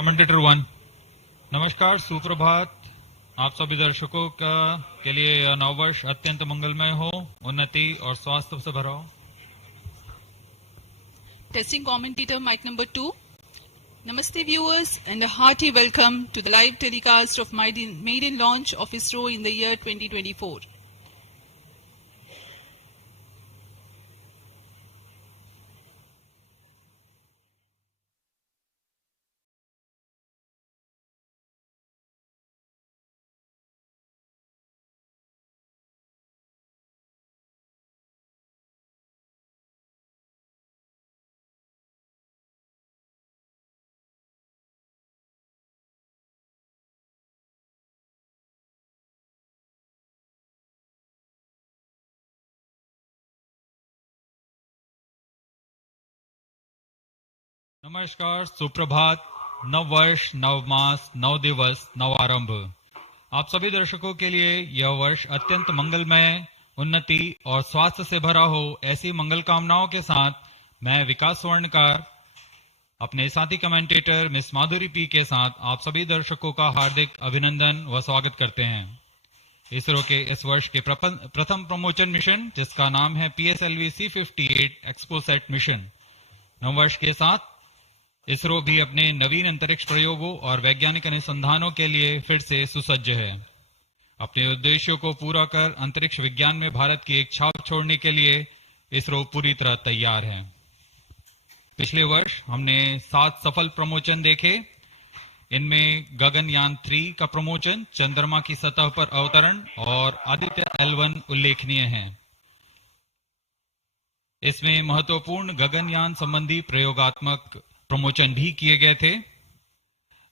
Commentator 1। नमस्कार, सुप्रभात। आप सभी दर्शकों के लिए यह नववर्ष अत्यंत मंगलमय हो, उन्नति और स्वास्थ्य से भरा हो। Testing commentator mic number 2. Namaste viewers and a hearty welcome to the live telecast of maiden launch of ISRO in the year 2024. नमस्कार, सुप्रभात। नव वर्ष, नव मास, नव दिवस, नव आरंभ। आप सभी दर्शकों के लिए यह वर्ष अत्यंत मंगलमय, उन्नति और स्वास्थ्य से भरा हो, ऐसी मंगल कामनाओं के साथ मैं विकास स्वर्णकार अपने साथी कमेंटेटर मिस माधुरी पी के साथ आप सभी दर्शकों का हार्दिक अभिनंदन व स्वागत करते हैं। इसरो के इस वर्ष के प्रथम प्रमोशन मिशन, जिसका नाम है PSLV-C58 XPoSat मिशन। नववर्ष के साथ इसरो भी अपने नवीन अंतरिक्ष प्रयोगों और वैज्ञानिक अनुसंधानों के लिए फिर से सुसज्ज है। अपने उद्देश्यों को पूरा कर अंतरिक्ष विज्ञान में भारत की एक छाप छोड़ने के लिए इसरो पूरी तरह तैयार है। पिछले वर्ष हमने 7 सफल प्रमोशन देखे। इनमें गगनयान 3 का प्रमोशन, चंद्रमा की सतह पर अवतरण और आदित्य L1 उल्लेखनीय हैं। इसमें महत्वपूर्ण गगनयान संबंधी प्रयोगात्मक प्रमोशन भी किए गए थे।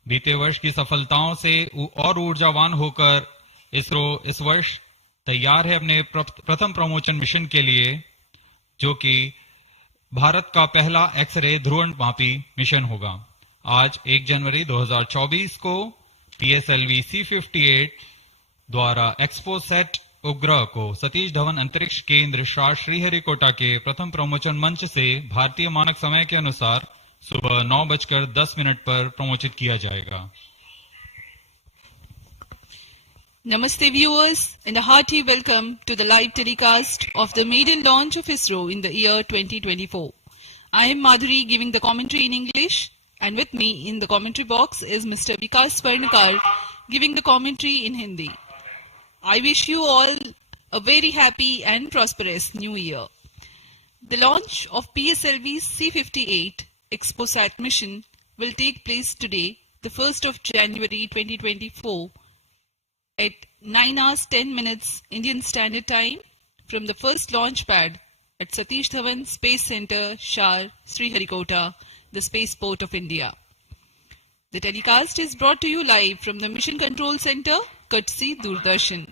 बीते वर्ष की सफलताओं से और ऊर्जावान होकर इसरो इस वर्ष तैयार है अपने प्रथम प्रमोशन मिशन के लिए, जो कि भारत का पहला एक्सरे ध्रुवणमापी मिशन होगा। आज 1 जनवरी 2024 को PSLV-C58 द्वारा XPoSat उपग्रह को सतीश धवन अंतरिक्ष केंद्र SHAR श्रीहरिकोटा के प्रथम प्रमोशन मंच से भारतीय मानक समय के अनुसार सुबह 9:10 पर प्रमोचित किया जाएगा। Namaste viewers and a hearty welcome to the live telecast of the maiden launch of ISRO in the year 2024. I am Madhuri giving the commentary in English, and with me in the commentary box is Mr. Vikas Swarnakar giving the commentary in Hindi. I wish you all a very happy and prosperous new year. The launch of PSLV-C58 XPoSat mission will take place today, the 1st of January 2024 at 9 hours 10 minutes Indian Standard Time from the first launch pad at Satish Dhawan Space Center, SHAR, Sriharikota, the spaceport of India. The telecast is brought to you live from the Mission Control Center, courtesy Doordarshan.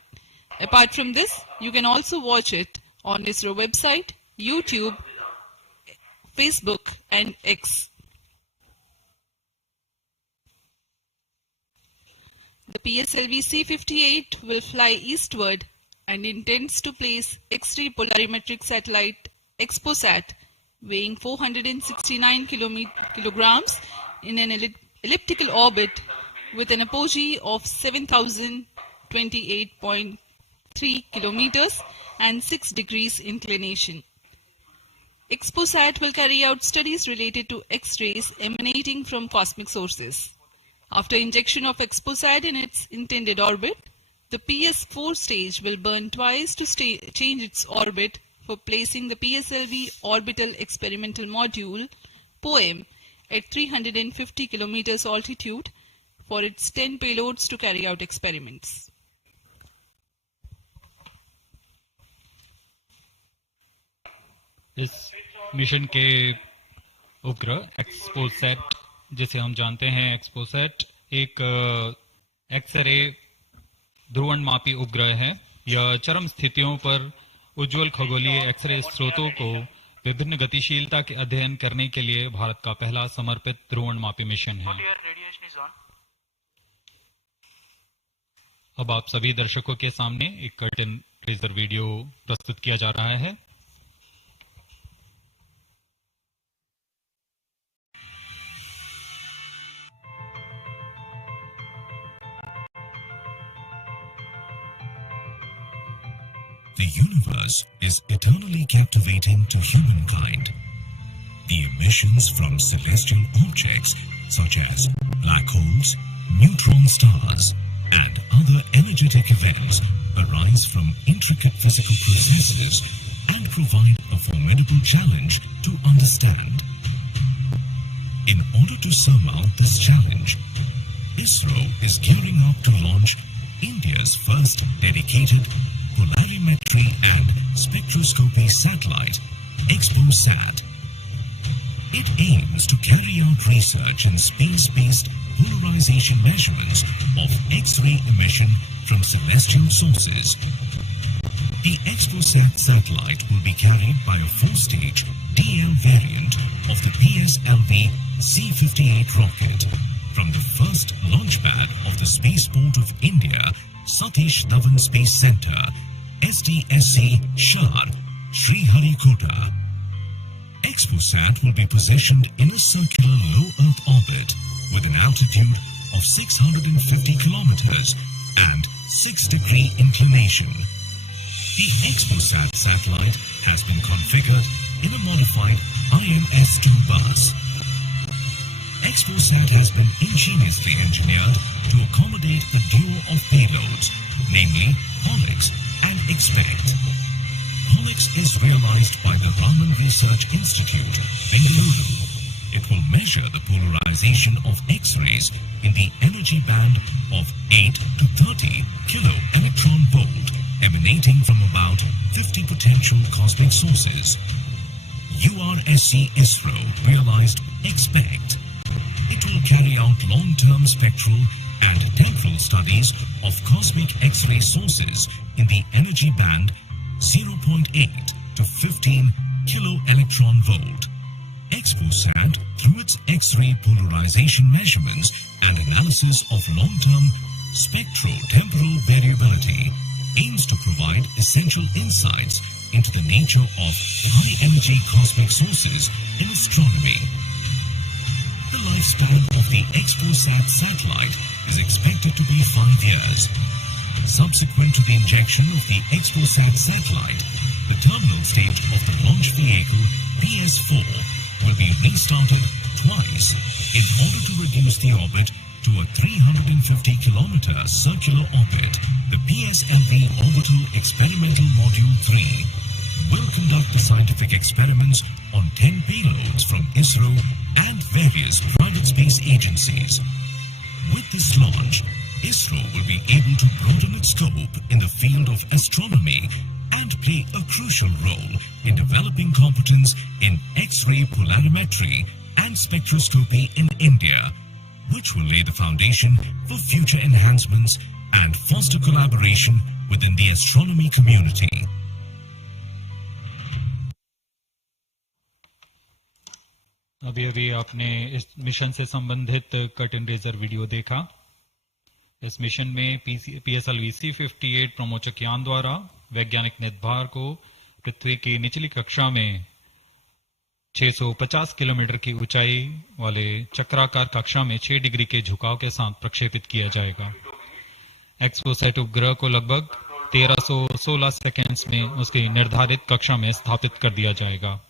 Apart from this, you can also watch it on ISRO website, YouTube, Facebook and X. The PSLV-C58 will fly eastward and intends to place X-ray polarimetric satellite XPoSat weighing 469 kilograms in an elliptical orbit with an apogee of 7,028.3 kilometers and 6 degrees inclination. XPoSat will carry out studies related to X-rays emanating from cosmic sources. After injection of XPoSat in its intended orbit, the PS4 stage will burn twice to change its orbit for placing the PSLV Orbital Experimental Module (POEM) at 350 km altitude for its 10 payloads to carry out experiments. इस mission के उपग्रह XPoSat, जिसे हम जानते हैं XPoSat, एक x ray ध्रुवणमापी उपग्रह है। यह चरम स्थितियों पर उज्जवल खगोलीय एक्सरे स्रोतों को विभिन्न गतिशीलता के अध्ययन करने के लिए भारत का पहला समर्पित ध्रुवणमापी मिशन है। अब आप सभी दर्शकों के सामने एक कर्टन रेजर वीडियो प्रस्तुत किया जा रहा है। The universe is eternally captivating to humankind. The emissions from celestial objects such as black holes, neutron stars, and other energetic events arise from intricate physical processes and provide a formidable challenge to understand. In order to surmount this challenge, ISRO is gearing up to launch India's first dedicated polarimetry and spectroscopy satellite, XPoSat. It aims to carry out research in space-based polarization measurements of X-ray emission from celestial sources. The XPoSat satellite will be carried by a 4-stage DL variant of the PSLV-C58 rocket from the first launch pad of the Spaceport of India, Satish Dhawan Space Center, SDSC SHAR, Sriharikota. XPoSat will be positioned in a circular low Earth orbit with an altitude of 650 kilometers and 6-degree inclination. The XPoSat satellite has been configured in a modified IMS-2 bus. XPoSat has been ingeniously engineered to accommodate a duo of payloads, namely Pollux and Expect. Pollux is realized by the Raman Research Institute, Bengaluru. It will measure the polarization of X-rays in the energy band of 8 to 30 kilo-electron volt, emanating from about 50 potential cosmic sources. URSC ISRO realized Expect. It will carry out long-term spectral and temporal studies of cosmic X-ray sources in the energy band 0.8 to 15 kilo-electron volt. XPoSat, through its X-ray polarization measurements and analysis of long-term spectro-temporal variability, aims to provide essential insights into the nature of high-energy cosmic sources in astronomy. The lifespan of the XPoSat satellite is expected to be 5 years. Subsequent to the injection of the XPoSat satellite, the terminal stage of the launch vehicle PS4 will be restarted twice in order to reduce the orbit to a 350-kilometer circular orbit. The PSLV Orbital Experimental Module 3 will conduct the scientific experiments on 10 payloads from ISRO and various private space agencies. With this launch, ISRO will be able to broaden its scope in the field of astronomy and play a crucial role in developing competence in X-ray polarimetry and spectroscopy in India, which will lay the foundation for future enhancements and foster collaboration within the astronomy community. अभी अभी आपने इस mission से संबंधित curtain raiser video देखा। इस mission में PSLV-C58 प्रमोचक यान द्वारा वैज्ञानिक निर्धार को पृथ्वी की निचली कक्षा में 650 किलोमीटर की ऊंचाई वाले चक्राकार कक्षा में 6 डिग्री के झुकाव के साथ प्रक्षेपित किया जाएगा। एक्सपोसैट उपग्रह को लगभग 1316 सेकेंड्स में उसकी निर्धारित कक्षा में स्थापित कर दिया जाएगा।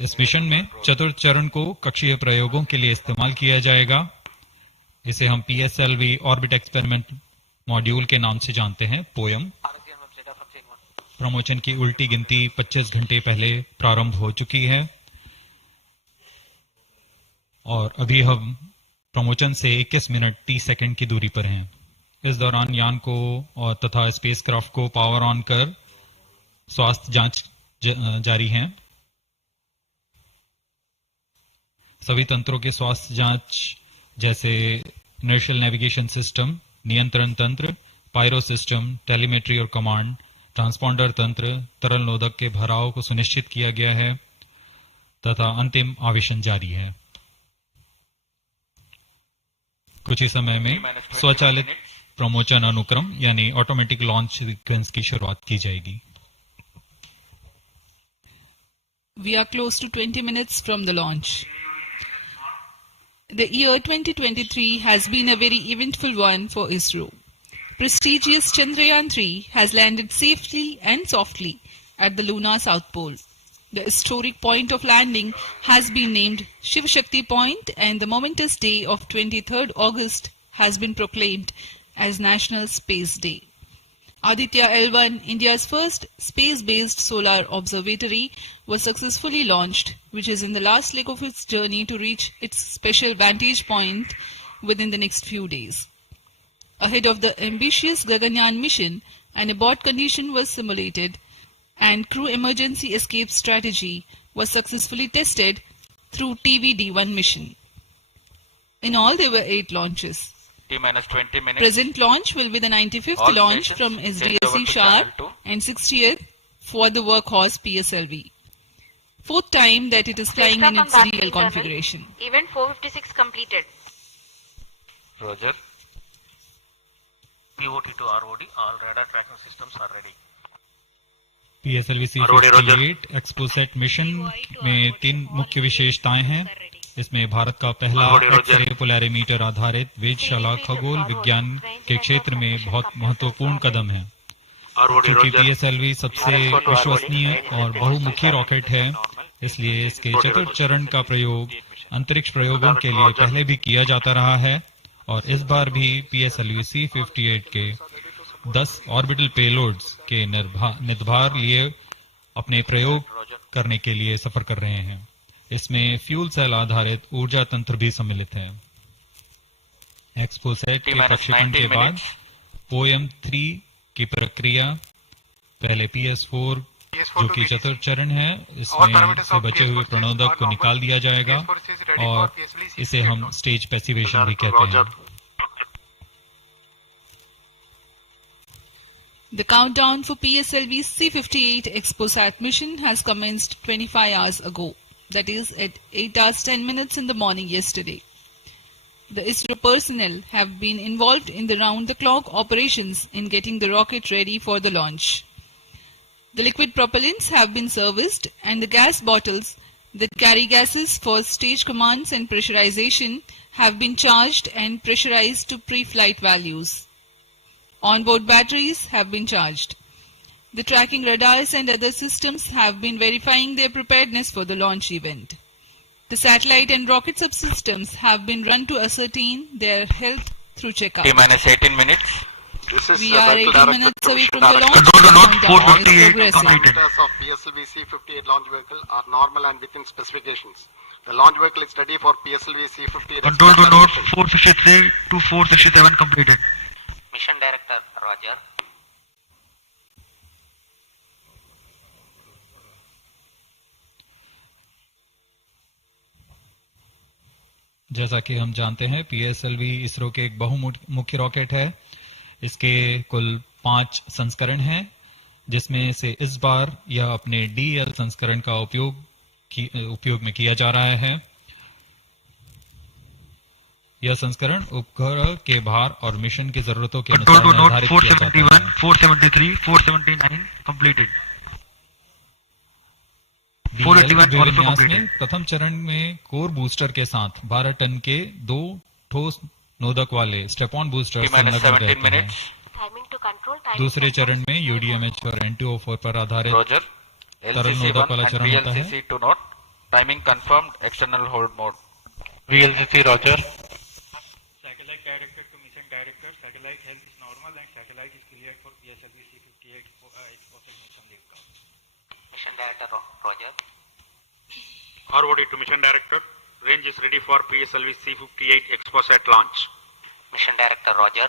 इस मिशन में चतुर्थ चरण को कक्षीय प्रयोगों के लिए इस्तेमाल किया जाएगा। इसे हम PSLV ऑर्बिट एक्सपेरिमेंट मॉड्यूल के नाम से जानते हैं, पोयम। प्रमोचन की उल्टी गिनती 25 घंटे पहले प्रारंभ हो चुकी है और अभी हम प्रमोचन से 21 मिनट 30 सेकंड की दूरी पर हैं। इस दौरान यान को और तथा स्पेसक्राफ्ट को पावर ऑन कर स्वास्थ्य जांच जारी है। सभी तंत्रों के स्वास्थ्य जांच जैसे इनर्शियल नेविगेशन सिस्टम, नियंत्रण तंत्र, पायरो सिस्टम, टेलीमेट्री और कमांड, ट्रांसपॉन्डर तंत्र, तरल नोदक के भराव को सुनिश्चित किया गया है तथा अंतिम आवेशन जारी है। कुछ ही समय में स्वचालित प्रमोचन अनुक्रम यानी ऑटोमेटिक लॉन्च सीक्वेंस की शुरुआत की जाएगी। We are close to 20 minutes from the launch. The year 2023 has been a very eventful one for ISRO. prestigious Chandrayaan-3 has landed safely and softly at the lunar South Pole. The historic point of landing has been named Shiv Shakti Point, and the momentous day of 23rd August has been proclaimed as National Space Day. Aditya L1, India's first space-based solar observatory, was successfully launched, which is in the last leg of its journey to reach its special vantage point within the next few days. Ahead of the ambitious Gaganyaan mission, an abort condition was simulated and crew emergency escape strategy was successfully tested through TVD-1 mission. In all, there were 8 launches. T-minus 20 minutes. Present launch will be the 95th All launch stations from change over SDSC to SHAR channel 2. and 60th for the workhorse PSLV. 4th time that it is flying in its real configuration. Event 456 completed. Roger. POT to ROD, all radar tracking systems are ready. PSLV-C58 XPoSat mission में 3 मुख्य विशेषताएं हैं। इसमें भारत का पहला x-ray polarimeter आधारित वेधशाला खगोल विज्ञान के क्षेत्र में बहुत महत्वपूर्ण कदम है। क्योंकि PSLV सबसे विश्वसनीय और बहुमुखी रॉकेट है, इसलिए इसके चतुर्थ चरण का प्रयोग अंतरिक्ष प्रयोगों के लिए पहले भी किया जाता रहा है और इस बार भी PSLV-C58 के 10 ऑर्बिटल पेलोड्स के निर्धार लिए अपने प्रयोग करने के लिए सफर कर रहे हैं। इसमें फ्यूल सेल आधारित ऊर्जा तंत्र भी सम्मिलित है। एक्सपोसैट के प्रक्षेपण के बाद OM3 की प्रक्रिया पहले PS4 जो कि चतुर्थ चरण है, इसमें से बचे हुए प्रणोदक को निकाल दिया जाएगा और इसे हम स्टेज पैसिवेशन भी कहते हैं। The countdown for PSLV-C58 XPoSat mission has commenced 25 hours ago, that is at 8 hours 10 minutes in the morning yesterday. The ISRO personnel have been involved in the round-the-clock operations in getting the rocket ready for the launch. The liquid propellants have been serviced and the gas bottles that carry gases for stage commands and pressurization have been charged and pressurized to pre-flight values. Onboard batteries have been charged. The tracking radars and other systems have been verifying their preparedness for the launch event. The satellite and rocket subsystems have been run to ascertain their health through checkout. T-minus 18 minutes. We are 18 minutes away from the launch. Control note Countdown is 458 progressing. completed. Parameters of PSLV-C58 launch vehicle are normal and within specifications. The launch vehicle is ready for PSLV-C58. Control to note 463 to 467 completed. Mission Director, Roger. जैसा कि हम जानते हैं, PSLV ISRO के एक बहुमुखी rocket है। इसके कुल 5 संस्करण हैं, जिसमें से इस बार यह अपने DL संस्करण का उपयोग में किया जा रहा है। यह संस्करण उपग्रह के भार और मिशन की जरूरतों के अनुसार निर्धारित किया जाता है। 473, 479 completed. DL विन्यास में प्रथम चरण में कोर बूस्टर के साथ 12 टन के 2 ठोस नोदक वाले स्टेप-ऑन बूस्टर संलग्न रहते हैं। दूसरे चरण में UDMH और N2O4 पर आधारित तरल नोदक वाला चरण होता है। VLCC to note. Timing confirmed. External hold mode. VLCC Roger. Satellite director to mission director. Satellite health is normal and satellite is cleared for PSLV-C58 XPoSat mission liftoff. Mission Director, Roger. ROD to mission director. Range is ready for PSLV-C58 XPoSat launch. Mission Director, Roger.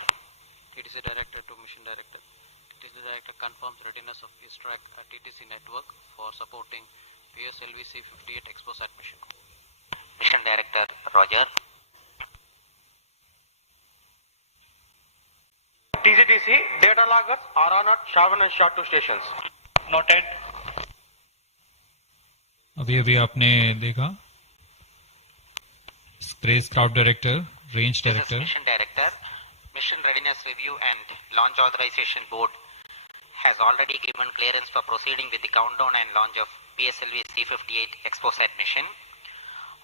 TTC Director to Mission Director. TTC Director confirms readiness of ISTRAC TTC network for supporting PSLV-C58 XPoSat mission. Mission Director, Roger. TCTC data loggers are on at SHAR1 and SHAR2 stations. Noted. अभी आपने देखा spacecraft director, range director. Mission Director. Mission Readiness Review and Launch Authorization Board has already given clearance for proceeding with the countdown and launch of PSLV-C58 XPoSat mission.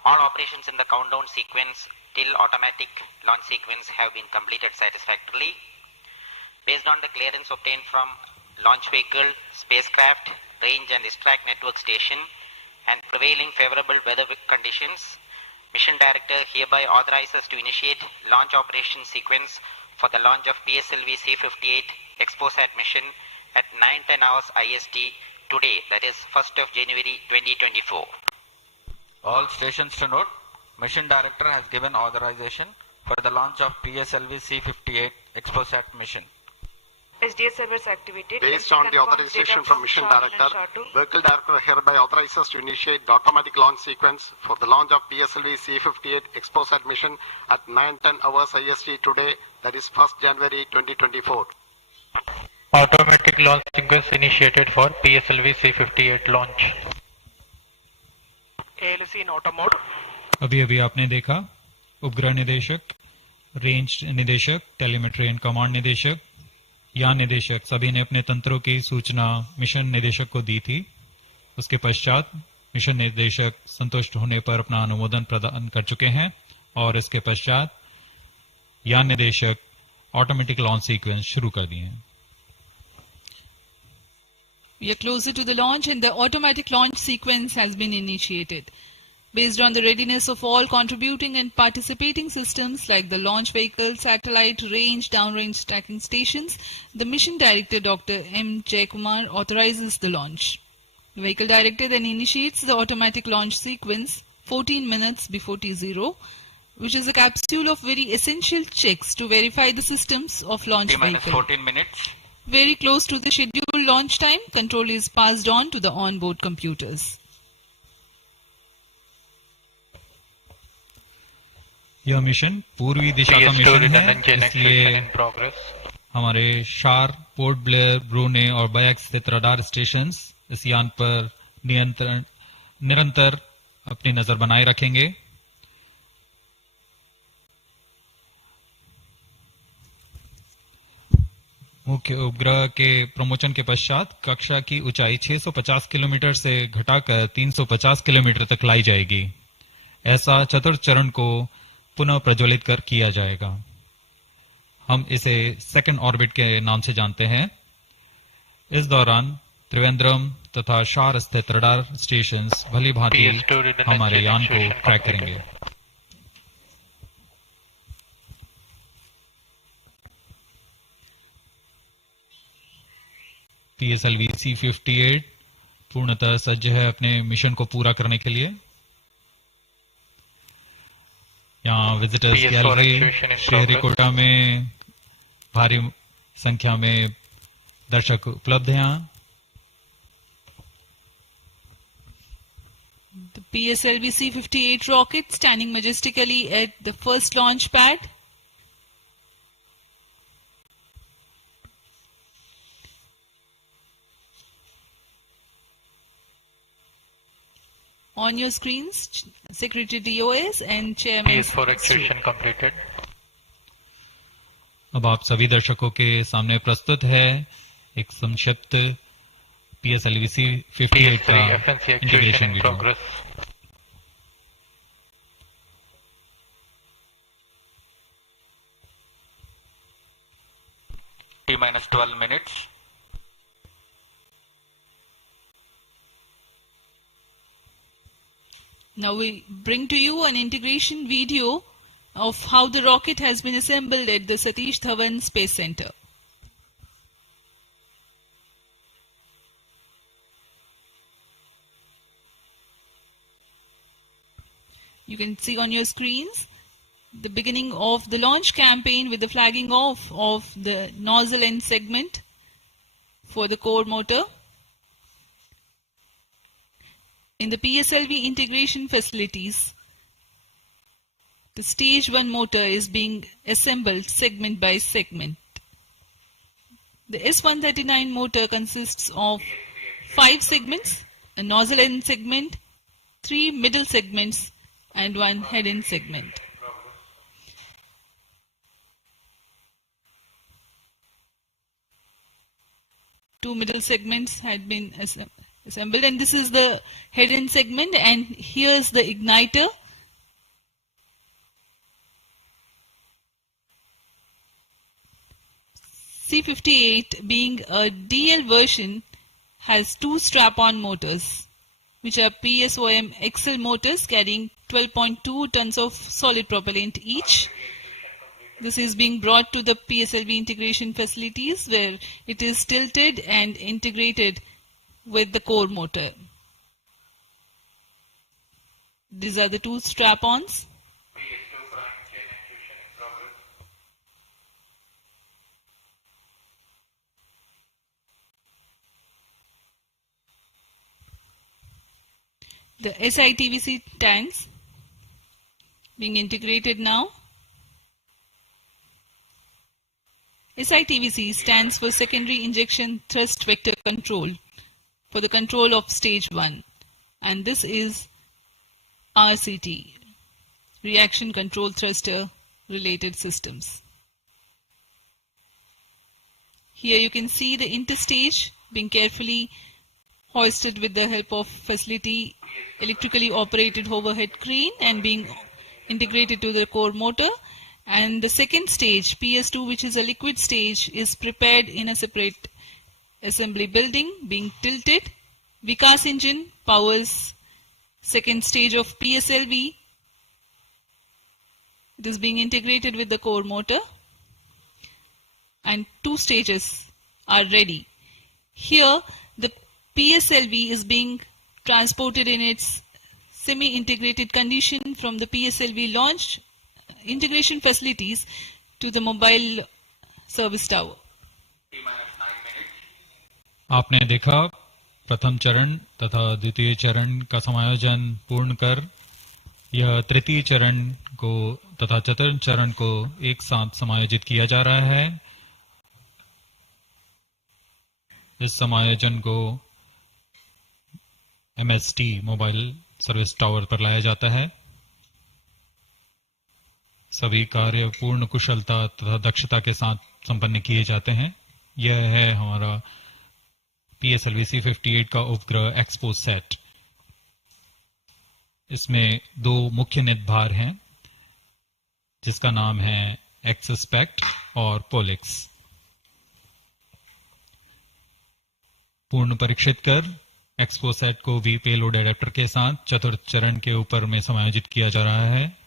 All operations in the countdown sequence till automatic launch sequence have been completed satisfactorily. Based on the clearance obtained from launch vehicle, spacecraft, range and distract network station and prevailing favorable weather conditions, Mission Director hereby authorizes to initiate launch operation sequence for the launch of PSLV-C58 XPoSat mission at 9:10 hours IST today, that is 1st of January 2024. All stations to note, Mission Director has given authorization for the launch of PSLV-C58 XPoSat mission. SDS servers activated. Based on the authorization from Mission Director, Vehicle Director hereby authorizes to initiate the automatic launch sequence for the launch of PSLV-C58 XPoSat mission at 9:10 hours IST today, that is 1st January 2024. Automatic launch sequence initiated for PSLV-C58 launch. ALC in auto mode. अभी अभी आपने देखा उपग्रह निदेशक, range निदेशक, telemetry and command निदेशक, यान निदेशक सभी ने अपने तंत्रों की सूचना मिशन निदेशक को दी थी। उसके पश्चात मिशन निदेशक संतुष्ट होने पर अपना अनुमोदन प्रदान कर चुके हैं और इसके पश्चात यान निदेशक ऑटोमेटिक लॉन्च सीक्वेंस शुरू कर दिए हैं। We are closer to the launch and the automatic launch sequence has been initiated. Based on the readiness of all contributing and participating systems like the launch vehicle, satellite, range, downrange tracking stations, the Mission Director Dr. M. Jaikumar authorizes the launch. The Vehicle Director then initiates the automatic launch sequence 14 minutes before T0, which is a capsule of very essential checks to verify the systems of launch vehicle. 14 minutes. Very close to the scheduled launch time, control is passed on to the onboard computers. यह mission पूर्वी दिशा का mission है, इसलिए हमारे शार, port Blair, ब्रूने और bikes स्थित radar stations इस यान पर निरंतर अपनी नजर बनाए रखेंगे। मुख्य उपग्रह के प्रमोशन के पश्चात कक्षा की ऊंचाई 650 किलोमीटर से घटाकर 350 किलोमीटर तक लाई जाएगी। ऐसा चतुर्थ चरण को पुनः प्रज्वलित कर किया जाएगा। हम इसे सेकंड ऑर्बिट के नाम से जानते हैं। इस दौरान त्रिवेंद्रम तथा शार स्थित रडार स्टेशंस भली भांति हमारे यान को ट्रैक करेंगे। PSLV-C58 पूर्णतः सज्ज है अपने मिशन को पूरा करने के लिए। यहाँ विजिटर्स गैलरी श्रीहरिकोटा में भारी संख्या में दर्शक उपलब्ध हैं। यहाँ The PSLV-C58 rocket standing majestically at the first launch pad. On your screens, Secretary DOS and Chairman. PS4 actuation completed. अब आप सभी दर्शकों के सामने प्रस्तुत है एक संक्षिप्त PSLV-C58 का integration video. T-12 minutes. Now we bring to you an integration video of how the rocket has been assembled at the Satish Dhawan Space Center. You can see on your screens the beginning of the launch campaign with the flagging off of the nozzle end segment for the core motor. In the PSLV integration facilities, the stage 1 motor is being assembled segment by segment. The S139 motor consists of 5 segments, a nozzle end segment, 3 middle segments and 1 head end segment. Two middle segments had been assembled, and this is the head end segment, and here's the igniter. C58, being a DL version, has two strap-on motors, which are PSOM XL motors carrying 12.2 tons of solid propellant each. This is being brought to the PSLV integration facilities where it is tilted and integrated with the core motor. These are the two strap-ons. The SITVC tanks being integrated now. SITVC stands for Secondary Injection Thrust Vector Control for the control of stage 1, and this is RCT, Reaction Control Thruster Related Systems. Here you can see the interstage being carefully hoisted with the help of facility electrically operated overhead crane and being integrated to the core motor. And the second stage, PS2, which is a liquid stage, is prepared in a separate assembly building being tilted. Vikas engine powers second stage of PSLV. It is being integrated with the core motor and two stages are ready. Here the PSLV is being transported in its semi-integrated condition from the PSLV launch integration facilities to the mobile service tower. आपने देखा प्रथम चरण तथा द्वितीय चरण का समायोजन पूर्ण कर यह तृतीय चरण को तथा चतुर्थ चरण को एक साथ समायोजित किया जा रहा है। इस समायोजन को MST मोबाइल सर्विस टावर पर लाया जाता है। सभी कार्य पूर्ण कुशलता तथा दक्षता के साथ संपन्न किए जाते हैं। यह है हमारा PSLV-C58 का उपग्रह XPoSat। इसमें दो मुख्य निदभार हैं जिसका नाम है XSPECT और POLIX। पूर्ण परीक्षित कर XPoSat को भी पेलोड एडेप्टर के साथ चतुर्थ चरण के ऊपर में समायोजित किया जा रहा है।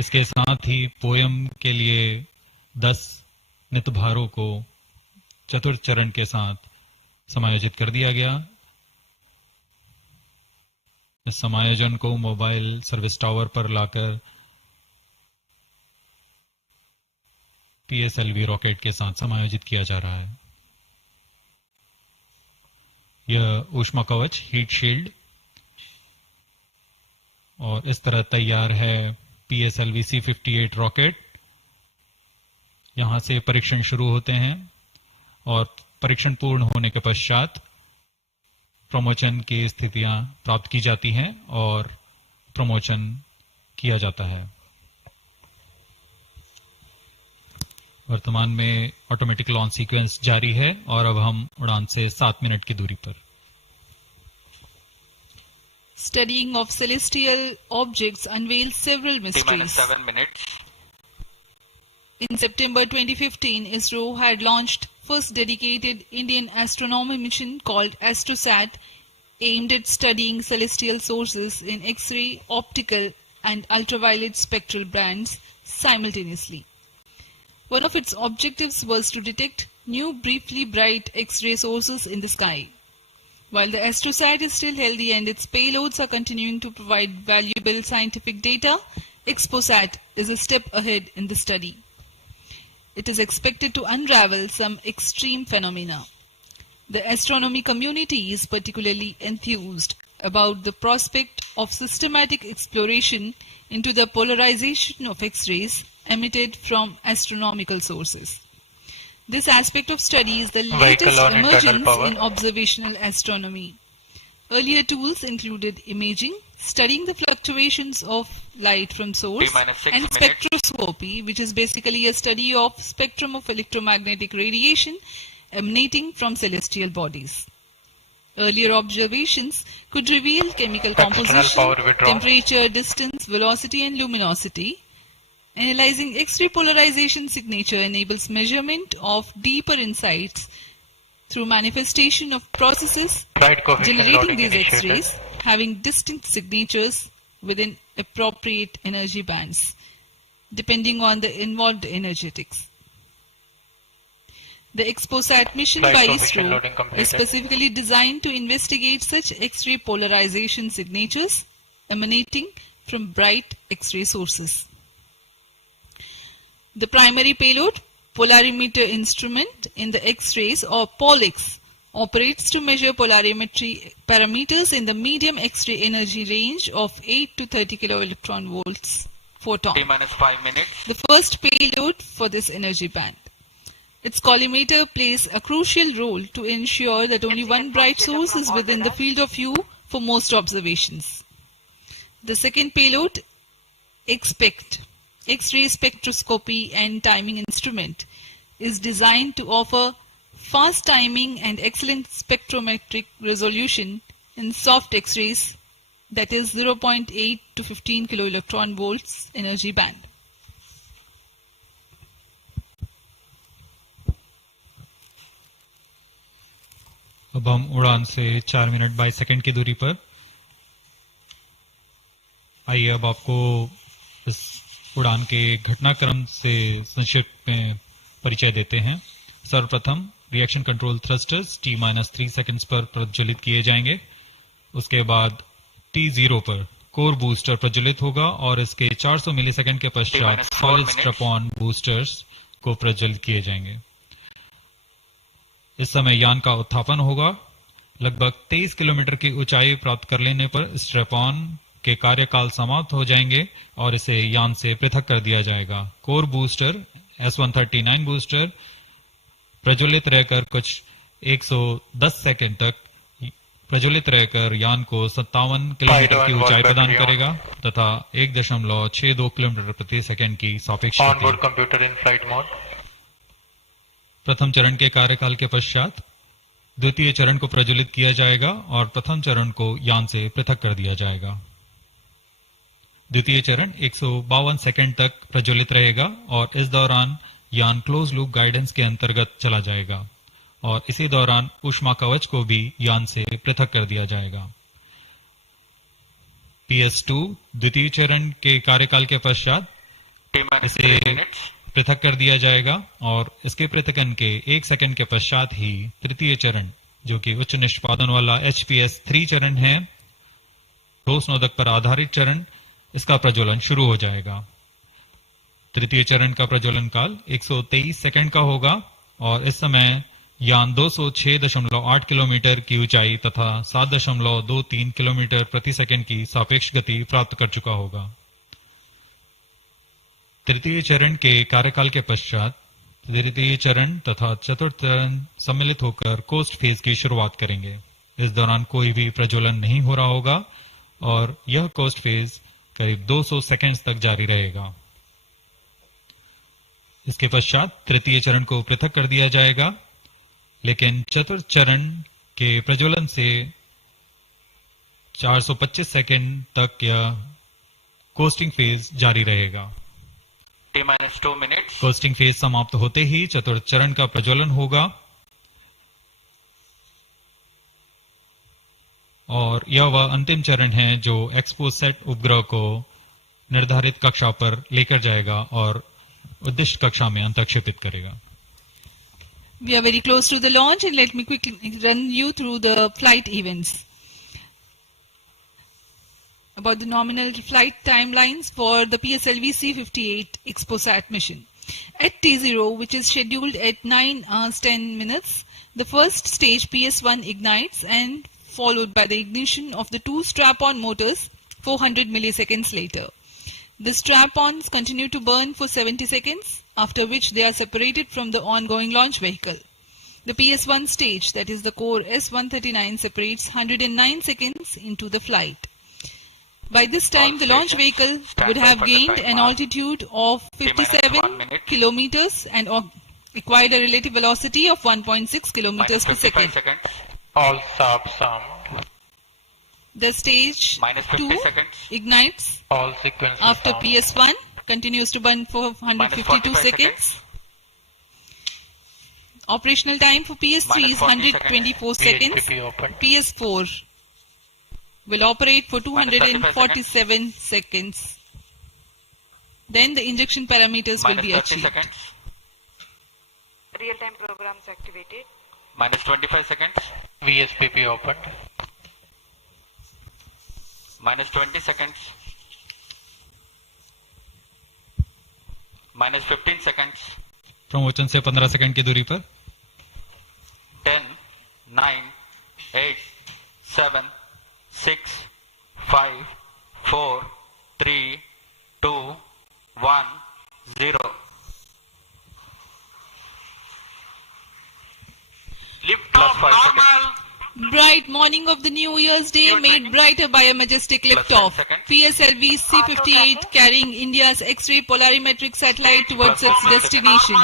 इसके साथ ही पोयम के लिए 10 नितभारों को चतुर्थ चरण के साथ समायोजित कर दिया गया। इस समायोजन को मोबाइल सर्विस टावर पर लाकर PSLV रॉकेट के साथ समायोजित किया जा रहा है। यह ऊष्मा कवच हीट शील्ड और इस तरह तैयार है PSLV-C58 रॉकेट। यहां से परीक्षण शुरू होते हैं और परीक्षण पूर्ण होने के पश्चात प्रमोचन की स्थितियां प्राप्त की जाती हैं और प्रमोचन किया जाता है। वर्तमान में ऑटोमेटिक लॉन्च सीक्वेंस जारी है और अब हम उड़ान से 7 मिनट की दूरी पर। Studying of celestial objects unveils several mysteries. 7 minutes. In September 2015, ISRO had launched first dedicated Indian astronomy mission called AstroSat, aimed at studying celestial sources in X-ray, optical and ultraviolet spectral bands simultaneously. One of its objectives was to detect new briefly bright X-ray sources in the sky. While the AstroSat is still healthy and its payloads are continuing to provide valuable scientific data, XPoSat is a step ahead in the study. It is expected to unravel some extreme phenomena. The astronomy community is particularly enthused about the prospect of systematic exploration into the polarization of X-rays emitted from astronomical sources. This aspect of study is the latest emergence in observational astronomy. Earlier tools included imaging, studying the fluctuations of light from source, and spectroscopy, which is basically a study of spectrum of electromagnetic radiation emanating from celestial bodies. Earlier observations could reveal chemical External composition, power withdrawn. temperature, distance, velocity and luminosity. Analyzing X-ray polarization signature enables measurement of deeper insights through manifestation of processes Flight coefficient generating loading these initiated. X-rays having distinct signatures within appropriate energy bands, depending on the involved energetics. The XPoSat mission Flight by coefficient ISRO loading completed. is specifically designed to investigate such X-ray polarization signatures emanating from bright X-ray sources. The primary payload, polarimeter instrument in the X-rays or POLIX, operates to measure polarimetry parameters in the medium X-ray energy range of 8 to 30 kiloelectron volts photon. T-5 minutes. The first payload for this energy band. Its collimator plays a crucial role to ensure that only one bright source is within the field of view for most observations. The second payload, XPECT, X-ray spectroscopy and timing instrument, is designed to offer fast timing and excellent spectrometric resolution in soft X-rays, that is 0.8 to 15 kiloelectron volts energy band. अब हम उड़ान से 4 minute 22 second की दूरी पर। आइए अब आपको इस उड़ान के घटनाक्रम से संक्षिप्त में परिचय देते हैं। सर्वप्रथम reaction control thrusters T-3 seconds पर प्रज्वलित किए जाएंगे। उसके बाद T0 पर कोर बूस्टर प्रज्वलित होगा और इसके 400 मिलीसेकंड के पश्चात सॉलिड स्ट्रैप-ऑन बूस्टर्स को प्रज्वलित किए जाएंगे। इस समय यान का उत्थापन होगा। लगभग 23 किलोमीटर की ऊंचाई प्राप्त कर लेने पर स्ट्रैप-ऑन के कार्यकाल समाप्त हो जाएंगे और इसे यान से पृथक कर दिया जाएगा। कोर बूस्टर S139 बूस्टर प्रज्वलित रहकर कुछ 110 सेकंड तक प्रज्वलित रहकर यान को 57 किलोमीटर की ऊंचाई प्रदान करेगा तथा 1.62 किलोमीटर प्रति सेकंड की सापेक्ष Onboard computer in flight mode. प्रथम चरण के कार्यकाल के पश्चात द्वितीय चरण को प्रज्वलित किया जाएगा और प्रथम चरण को यान से पृथक कर दिया जाएगा। द्वितीय चरण 152 सेकंड तक प्रज्वलित रहेगा और इस दौरान यान क्लोज लूप गाइडेंस के अंतर्गत चला जाएगा और इसी दौरान ऊष्मा कवच को भी यान से पृथक कर दिया जाएगा। PS2 द्वितीय चरण के कार्यकाल के पश्चात इसे पृथक कर दिया जाएगा और इसके पृथकन के 1 सेकंड के पश्चात ही तृतीय चरण, जो कि उच्च निष्पादन वाला HPS3 चरण है, ठोस नोदक पर आधारित चरण, इसका प्रज्वलन शुरू हो जाएगा। तृतीय चरण का प्रज्वलन काल 123 सेकंड का होगा और इस समय यान 206.8 किलोमीटर की ऊंचाई तथा 7.23 किलोमीटर प्रति सेकंड की सापेक्ष गति प्राप्त कर चुका होगा। तृतीय चरण के कार्यकाल के पश्चात तृतीय चरण तथा चतुर्थ चरण सम्मिलित होकर कोस्ट फेज की शुरुआत करेंगे। इस दौरान कोई भी प्रज्वलन नहीं हो रहा होगा और यह कोस्ट फेज करीब 200 सेकंड्स तक जारी रहेगा। इसके पश्चात तृतीय चरण को पृथक कर दिया जाएगा, लेकिन चतुर्थ चरण के प्रज्वलन से 425 सेकंड तक यह कोस्टिंग फेज जारी रहेगा। T-2 minutes. कोस्टिंग फेज समाप्त होते ही चतुर्थ चरण का प्रज्वलन होगा और यह वह अंतिम चरण है जो XPoSat उपग्रह को निर्धारित कक्षा पर लेकर जाएगा और उद्दिष्ट कक्षा में अंतक्षेपित करेगा। We are very close to the launch and let me quickly run you through the flight events. About the nominal flight timelines for the PSLV-C58 XPoSat mission. At T0, which is scheduled at 9 hours 10 minutes, the first stage PS1 ignites and followed by the ignition of the two strap-on motors 400 milliseconds later. The strap-ons continue to burn for 70 seconds, after which they are separated from the ongoing launch vehicle. The PS1 stage, that is the core S139, separates 109 seconds into the flight. By this time, the launch vehicle would have gained an altitude of 57 kilometers and acquired a relative velocity of 1.6 kilometers per second. All subs armed. The stage Minus 50 2 seconds. ignites All sequences after armed. PS1, continues to burn for 152 45 seconds. Operational time for PS3 is 124 seconds. VHPP open. PS4 will operate for 247 seconds. Then the injection parameters will Minus be 30 achieved. seconds. Real-time programs activated. Minus 25 seconds. VSPP opened. Minus 20 seconds. Minus 15 seconds. Promotion से 15 second की दूरी पर 10, 9, 8, 7, 6, 5, 4, 3, 2, 1, 0. Lift Plus off 5 normal. Bright morning of the New Year's Day made brighter by a majestic liftoff. PSLV-C58 carrying India's X-ray polarimetric satellite towards its destination.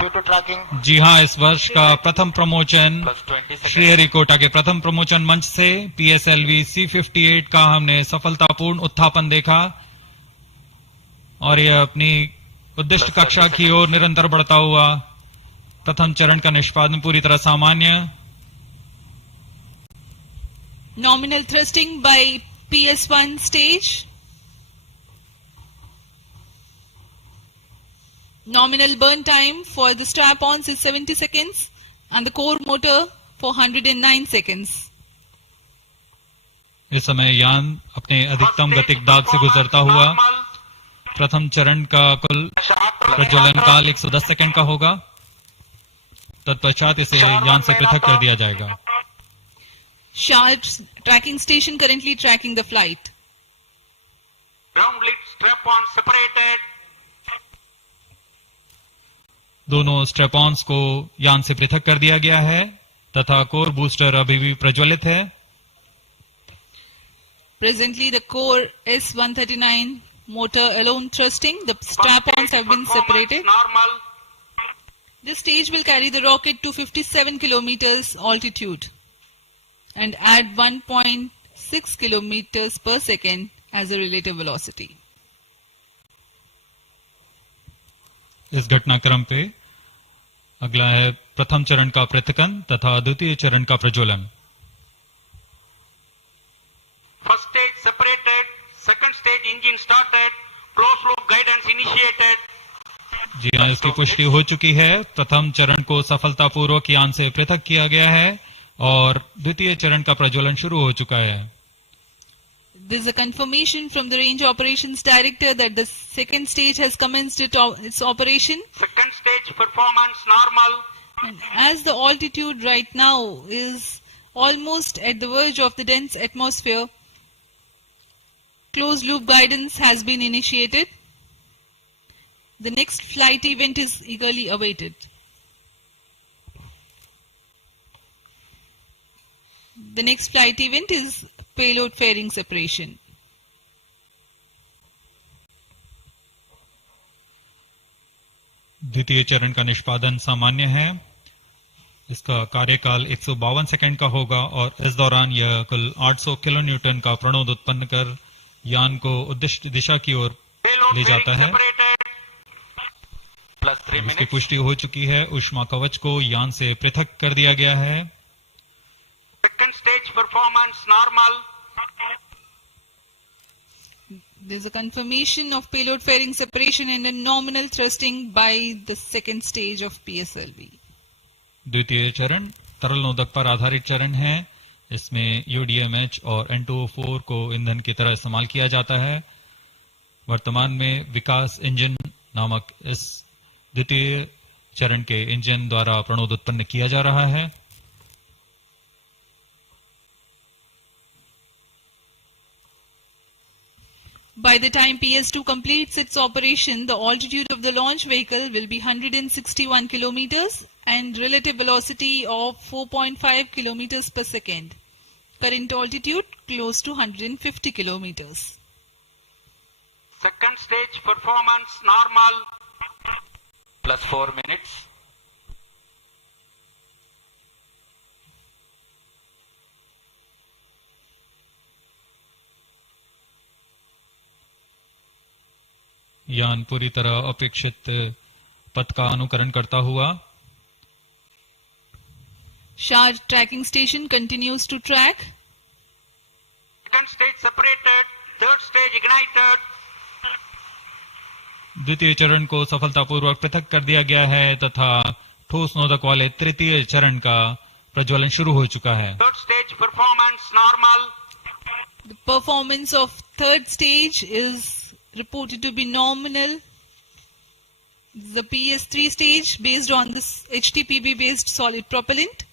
Due to tracking. जी हाँ, इस वर्ष का प्रथम promotion Plus 20 seconds. Sriharikota के प्रथम promotion मंच से PSLV C58 का हमने सफलतापूर्ण उत्थापन देखा और यह अपनी उद्दिष्ट कक्षा की ओर निरंतर बढ़ता हुआ प्रथम चरण का निष्पादन पूरी तरह सामान्य. Nominal thrusting by PS1 stage. Nominal burn time for the strap-ons is 70 seconds and the core motor for 109 seconds. इस समय यान अपने अधिकतम गतिक दाब से गुजरता हुआ प्रथम चरण का कुल प्रज्वलन काल 110 सेकंड का होगा. तत्पश्चात इसे यान से पृथक कर दिया जाएगा. SHAR tracking station currently tracking the flight. Ground lead strap-on separated. दोनों स्ट्रेपॉन्स को यान से पृथक कर दिया गया है तथा कोर बूस्टर अभी भी प्रज्वलित है. Presently the core S139 motor alone thrusting. The strap-ons have been separated. Normal. This stage will carry the rocket to 57 kilometers altitude and add 1.6 kilometers per second as a relative velocity. इस घटनाक्रम पे अगला है प्रथम चरण का पृथकन तथा द्वितीय चरण का प्रज्वलन. First stage separated. Second stage engine started. Closed loop guidance initiated. जी हाँ, इसकी पुष्टि हो चुकी है. प्रथम चरण को सफलतापूर्वक यान से पृथक किया गया है और द्वितीय चरण का प्रज्वलन शुरू हो चुका है. There is a confirmation from the Range Operations Director that the second stage has commenced its operation. Second stage performance normal. And as the altitude right now is almost at the verge of the dense atmosphere, closed loop guidance has been initiated. The next flight event is eagerly awaited. The next flight event is payload fairing separation. द्वितीय चरण का निष्पादन सामान्य है. इसका कार्यकाल 152 second का होगा और इस दौरान यह कुल 800 किलो न्यूटन का प्रणोद उत्पन्न कर यान को उद्दिष्ट दिशा की ओर ले जाता है. इसकी पुष्टि हो चुकी है. ऊष्मा कवच को यान से पृथक कर दिया गया है. Second stage performance normal. There is a confirmation of payload fairing separation and a nominal thrusting by the second stage of PSLV. द्वितीय चरण तरल नोदक पर आधारित चरण है. इसमें UDMH और N2O4 को ईंधन की तरह इस्तेमाल किया जाता है. वर्तमान में विकास इंजन नामक इस द्वितीय चरण के इंजन द्वारा प्रणोद उत्पन्न किया जा रहा है. By the time PS2 completes its operation, the altitude of the launch vehicle will be 161 kilometers and relative velocity of 4.5 kilometers per second. Current altitude close to 150 kilometers. Second stage performance normal. Plus 4 minutes. यान पूरी तरह अपेक्षित पथ का अनुकरण करता हुआ SHAR tracking station continues to track. Second stage separated, third stage ignited. द्वितीय चरण को सफलतापूर्वक पृथक कर दिया गया है तथा ठोस नोदक वाले तृतीय चरण का प्रज्वलन शुरू हो चुका है। Third stage performance normal. The performance of third stage is reported to be nominal. The PS3 stage based on this HTPB based solid propellant.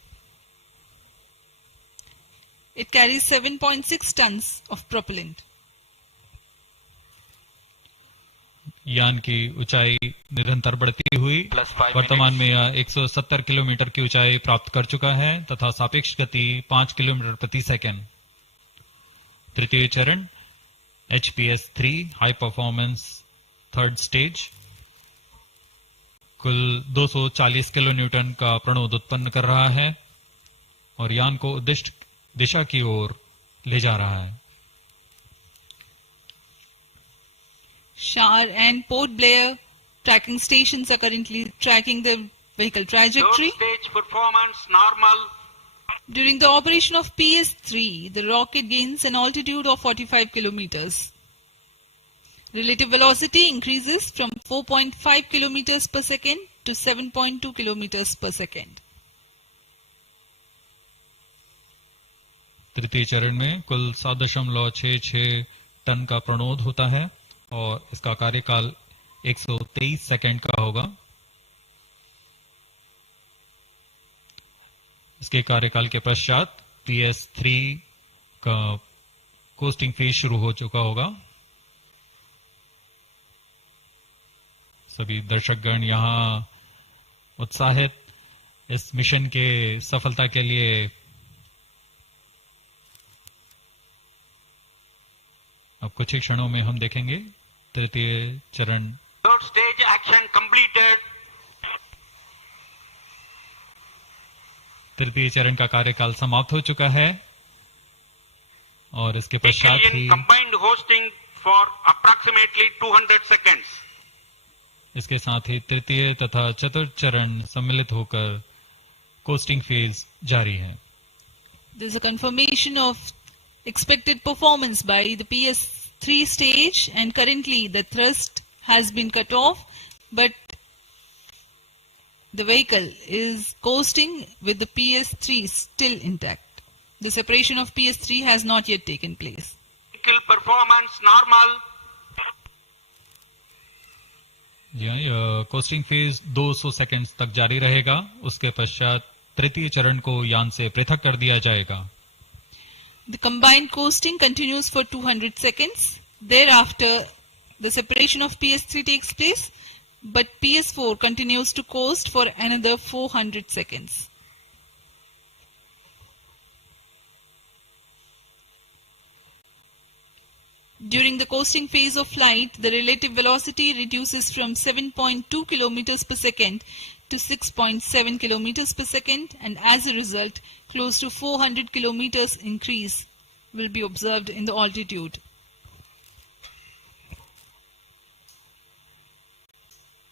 It carries 7.6 tons of propellant. यान की ऊंचाई निरंतर बढ़ती हुई वर्तमान में यह 170 किलोमीटर की ऊंचाई प्राप्त कर चुका है तथा सापेक्ष गति 5 किलोमीटर प्रति सेकंड। तृतीय चरण HPS3 high performance third stage कुल 240 किलो न्यूटन का प्रणोद उत्पन्न कर रहा है और यान को उद्दिष्ट दिशा की ओर ले जा रहा है। SHAR and Port Blair tracking stations are currently tracking the vehicle trajectory. Third stage performance normal. During the operation of PS3, the rocket gains an altitude of 45 kilometers. Relative velocity increases from 4.5 kilometers per second to 7.2 kilometers per second. तृतीय चरण में कुल 7.66 ton का प्रणोद होता है और इसका कार्यकाल 123 सेकंड का होगा। इसके कार्यकाल के पश्चात PS3 का कोस्टिंग फेज शुरू हो चुका होगा। सभी दर्शकगण यहां उत्साहित इस मिशन के सफलता के लिए अब कुछ ही क्षणों में हम देखेंगे तृतीय चरण। Third stage action completed. तृतीय चरण का कार्यकाल समाप्त हो चुका है और इसके पश्चात ही combined hosting for approximately 200 seconds. इसके साथ ही तृतीय तथा चतुर्थ चरण सम्मिलित होकर कोस्टिंग फेज जारी है। There is a confirmation of expected performance by the PS3 stage and currently the thrust has been cut off but the vehicle is coasting with the PS3 still intact. The separation of PS3 has not yet taken place. Vehicle performance normal. यह costing phase 200 seconds तक जारी रहेगा। उसके पश्चात तृतीय चरण को यान से पृथक कर दिया जाएगा। The combined coasting continues for 200 seconds. Thereafter, the separation of PS3 takes place, but PS4 continues to coast for another 400 seconds. During the coasting phase of flight, the relative velocity reduces from 7.2 kilometers per second to 6.7 kilometers per second, and as a result, close to 400 kilometers increase will be observed in the altitude.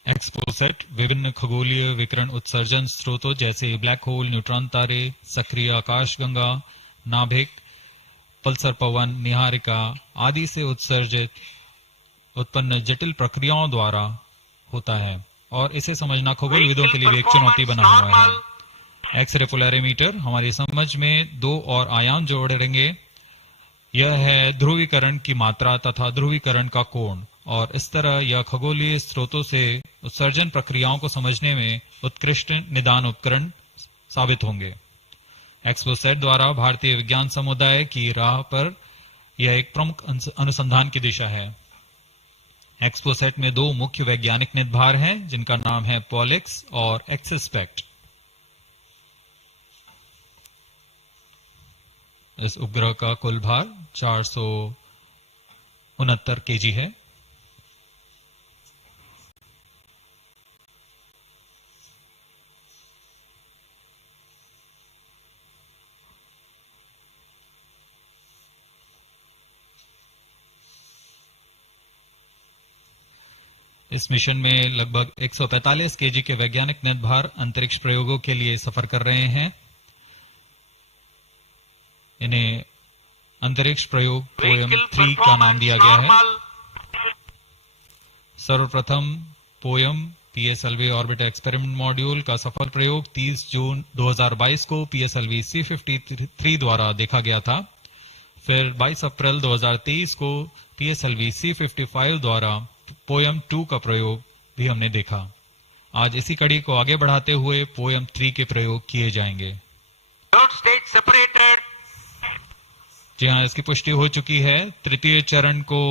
XPoSat विभिन्न खगोलीय विकिरण उत्सर्जन स्रोतों जैसे black hole, neutron तारे, सक्रिय आकाशगंगा, नाभिक, पल्सर पवन, निहारिका आदि से उत्सर्जित उत्पन्न जटिल प्रक्रियाओं द्वारा होता है और इसे समझना खगोलविदों के लिए भी एक चुनौती बना हुआ है। एक्सरे पोलैरिमीटर हमारी समझ में दो और आयाम जोड़ेंगे। यह है ध्रुवीकरण की मात्रा तथा ध्रुवीकरण का कोण और इस तरह यह खगोलीय स्रोतों से उत्सर्जन प्रक्रियाओं को समझने में उत्कृष्ट निदान उपकरण साबित होंगे। एक्सपोसेट द्वारा भारतीय विज्ञान समुदाय की राह पर यह एक प्रमुख अनुसंधान की दिशा है। एक्सपोसेट में दो मुख्य वैज्ञानिक निदभार हैं जिनका नाम है पॉलिक्स और एक्सस्पेक्ट। इस उपग्रह का कुल भार 469 केजी है। इस मिशन में लगभग 145 केजी के वैज्ञानिक नेत्रभार अंतरिक्ष प्रयोगों के लिए सफर कर रहे हैं। इन्हें अंतरिक्ष प्रयोग पोयम 3 का नाम दिया गया है। सर्वप्रथम poem PSLV orbit experiment module का सफल प्रयोग 30 जून 2022 को PSLV-C53 द्वारा देखा गया था। फिर 22 अप्रैल 2023 को PSLV-C55 द्वारा पोयम 2 का प्रयोग भी हमने देखा। आज इसी कड़ी को आगे बढ़ाते हुए पोयम 3 के प्रयोग किए जाएंगे। जी हाँ, इसकी पुष्टि हो चुकी है। तृतीय चरण को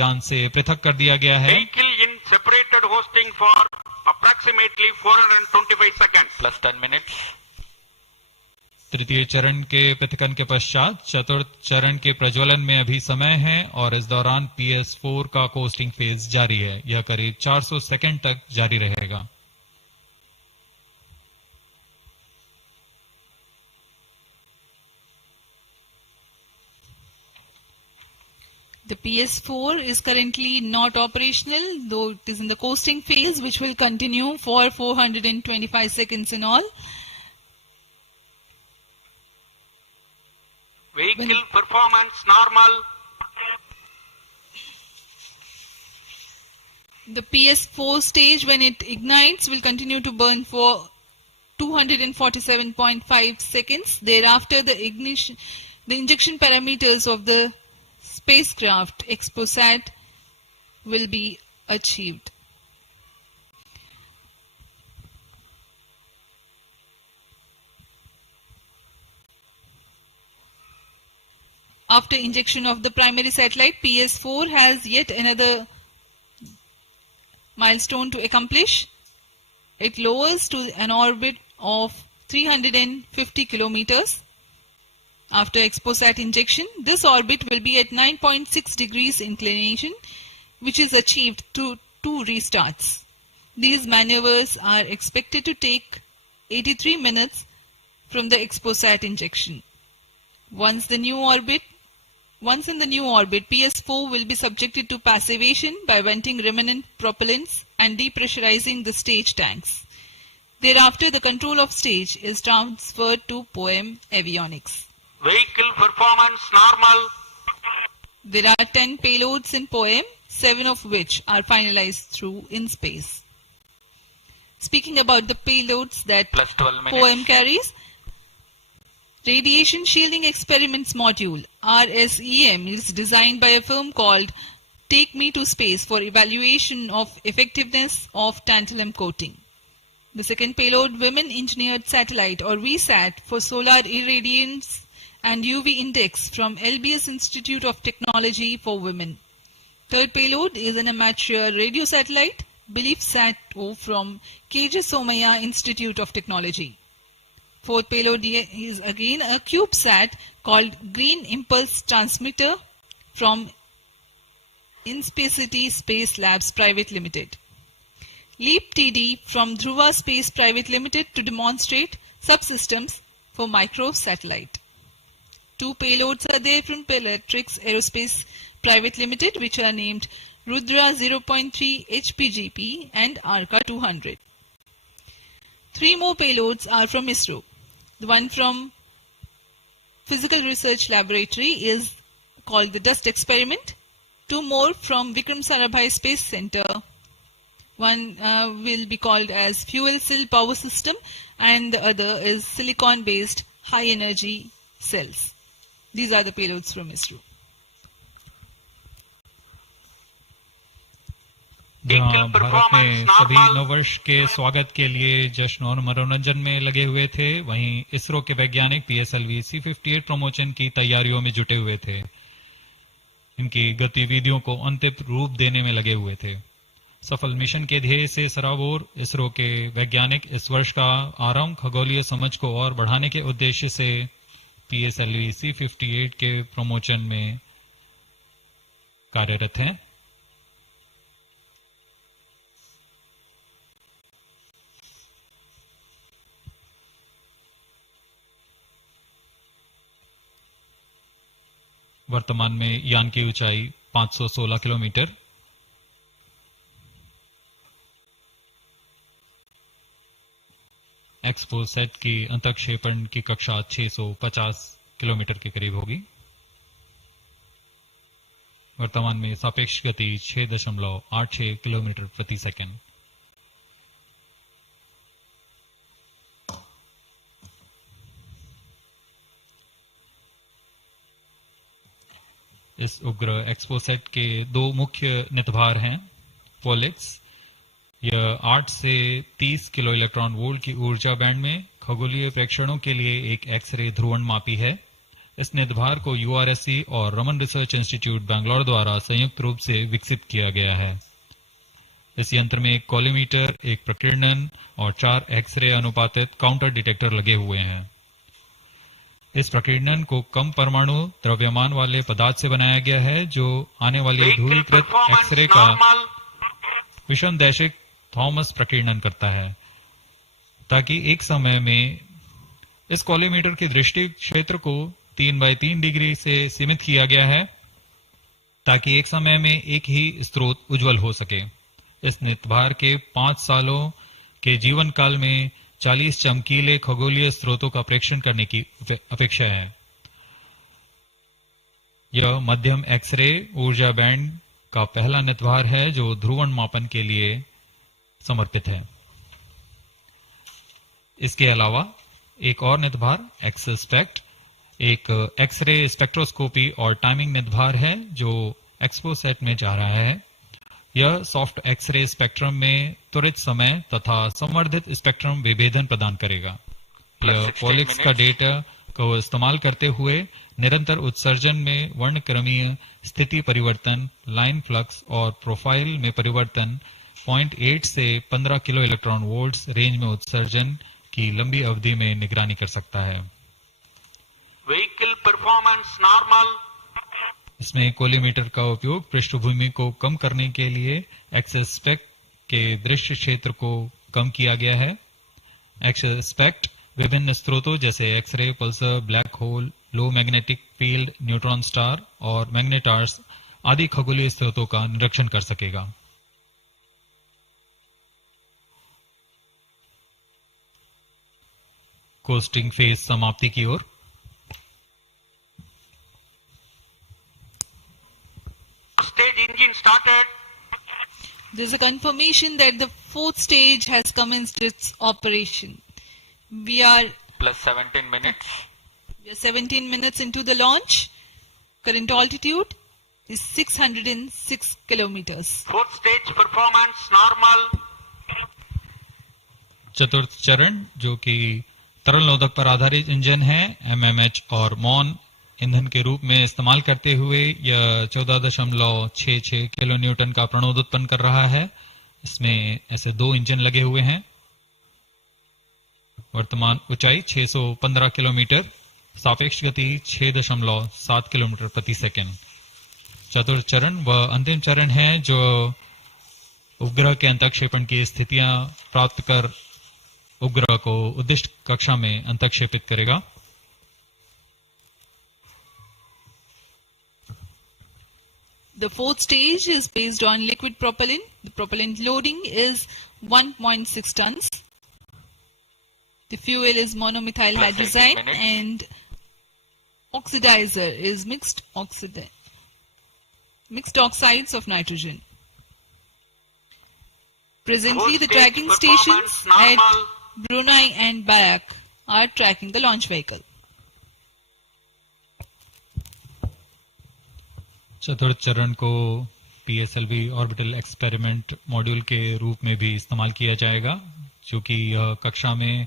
यान से पृथक कर दिया गया है। Separated hosting for approximately 425 seconds plus 10 minutes. तृतीय चरण के पृथकन के पश्चात चतुर्थ चरण के प्रज्वलन में अभी समय है और इस दौरान PS4 का कोस्टिंग फेज जारी है। यह करीब 400 सेकंड तक जारी रहेगा। The PS4 is currently not operational, though it is in the coasting phase, which will continue for 425 seconds in all. Vehicle performance normal. The PS4 stage, when it ignites, will continue to burn for 247.5 seconds. Thereafter, the injection parameters of the spacecraft XPoSat will be achieved. After injection of the primary satellite, PS4 has yet another milestone to accomplish. It lowers to an orbit of 350 kilometers. After XPoSat injection, this orbit will be at 9.6 degrees inclination, which is achieved through 2 restarts. These maneuvers are expected to take 83 minutes from the XPoSat injection. Once in the new orbit, PS4 will be subjected to passivation by venting remnant propellants and depressurizing the stage tanks. Thereafter, the control of stage is transferred to POEM avionics. Vehicle performance normal. There are 10 payloads in POEM, 7 of which are finalized through in space. Speaking about the payloads that POEM carries, Radiation Shielding Experiments Module RSEM is designed by a firm called Take Me to Space for evaluation of effectiveness of tantalum coating. The second payload, Women Engineered Satellite or VSAT for solar irradiance and UV index from LBS Institute of Technology for Women. Third payload is an amateur radio satellite, BeliefSat-O from KJ Somaya Institute of Technology. Fourth payload is again a CubeSat called Green Impulse Transmitter from Inspacity Space Labs Private Limited. LEAP TD from Dhruva Space Private Limited to demonstrate subsystems for microsatellite. 2 payloads are there from Peletrix Aerospace Private Limited, which are named Rudra 0.3 HPGP and Arka 200. 3 more payloads are from ISRO. The one from Physical Research Laboratory is called the Dust Experiment. 2 more from Vikram Sarabhai Space Center. One will be called as Fuel Cell Power System and the other is silicon-based high energy cells. These are the payloads from ISRO. जहाँ भारत में सभी नववर्ष के स्वागत के लिए जश्न और मनोरंजन में लगे हुए थे, वहीं इसरो के वैज्ञानिक PSLV-C58 प्रमोशन की तैयारियों में जुटे हुए थे। इनकी गतिविधियों को अंतिम रूप देने में लगे हुए थे। सफल मिशन के ध्येय से सराबोर इसरो के वैज्ञानिक इस वर्ष का आरंभ खगोलीय समझ को और बढ़ाने के उद्देश्य से PSLV-C58 के प्रमोशन में कार्यरत हैं। वर्तमान में यान की ऊंचाई 516 किलोमीटर, एक्सपोसैट की अंतक्षेपण की कक्षा 650 किलोमीटर के करीब होगी। वर्तमान में सापेक्ष गति 6.86 किलोमीटर प्रति सेकंड। इस उपग्रह एक्सपोसैट के दो मुख्य नितभार हैं। पोलिक्स, यह 8 से 30 किलो इलेक्ट्रॉन वोल्ट की ऊर्जा बैंड में खगोलीय प्रेक्षणों के लिए एक एक्सरे ध्रुवणमापी है। इस नितभार को URSC और रमन रिसर्च इंस्टीट्यूट बैंगलोर द्वारा संयुक्त रूप से विकसित किया गया है। इस यंत्र में एक कॉलीमीटर, एक प्रकीर्णन और 4 एक्सरे अनुपातित काउंटर डिटेक्टर लगे हुए हैं। इस प्रकीर्णन को कम परमाणु द्रव्यमान वाले पदार्थ से बनाया गया है, जो आने वाले ध्रुवीकृत एक्सरे का विषमदैशिक थॉमस प्रकीर्णन करता है, ताकि एक समय में इस कॉलीमीटर के दृष्टि क्षेत्र को 3x3 डिग्री से सीमित किया गया है, ताकि एक समय में एक ही स्रोत उज्जवल हो सके। इस नितभार के 5 सालों के जीवन काल में 40 चमकीले खगोलीय स्रोतों का प्रेक्षण करने की अपेक्षा है। यह मध्यम एक्सरे ऊर्जा बैंड का पहला नितभार है जो ध्रुवण मापन के लिए समर्पित है। इसके अलावा एक और नितभार एक्सस्पेक्ट एक एक्सरे स्पेक्ट्रोस्कोपी और टाइमिंग नितभार है जो एक्सपोसैट में जा रहा है। यह सॉफ्ट एक्सरे स्पेक्ट्रम में त्वरित समय तथा संवर्धित स्पेक्ट्रम विभेदन प्रदान करेगा। यह पॉलिक्स का डेटा को इस्तेमाल करते हुए निरंतर उत्सर्जन में वर्णक्रमीय स्थिति परिवर्तन, लाइन फ्लक्स और प्रोफाइल में परिवर्तन, 0.8 से 15 किलो इलेक्ट्रॉन वोल्ट्स रेंज में उत्सर्जन की लंबी अवधि में निगरानी कर सकता है। Vehicle performance normal. इसमें कोलीमीटर का उपयोग पृष्ठभूमि को कम करने के लिए एक्सस्पेक्ट के दृश्य क्षेत्र को कम किया गया है। एक्सस्पेक्ट विभिन्न स्रोतों जैसे एक्सरे, पल्सर, ब्लैक होल, लो मैग्नेटिक फील्ड, न्यूट्रॉन स्टार और मैग्नेटार्स आदि खगोलीय स्रोतों का निरीक्षण कर सकेगा। कोस्टिंग फेज समाप्ति की ओर। Stage engine started. There's a confirmation that the 4th stage has commenced its operation. We are plus 17 minutes. We are 17 minutes into the launch. Current altitude is 606 kilometers. 4th stage performance normal. चतुर्थ चरण जो कि तरल नोदक पर आधारित engine है, MMH और मॉन ईंधन के रूप में इस्तेमाल करते हुए यह 14.66 किलो न्यूटन का प्रणोद उत्पन्न कर रहा है। इसमें ऐसे 2 इंजन लगे हुए हैं। वर्तमान ऊंचाई 615 किलोमीटर, सापेक्ष गति 6.7 किलोमीटर प्रति सेकंड। चतुर्थ चरण वह अंतिम चरण है जो उपग्रह के अंतक्षेपण की स्थितियां प्राप्त कर उपग्रह को उद्दिष्ट कक्षा में अंतक्षेपित करेगा। The 4th stage is based on liquid propellant. The propellant loading is 1.6 tons. The fuel is monomethyl hydrazine and oxidizer is mixed oxides of nitrogen. Presently, the tracking stations at Brunei and Bayak are tracking the launch vehicle. चतुर्थ चरण को PSLV orbital experiment module के रूप में भी इस्तेमाल किया जाएगा, जो कि यह कक्षा में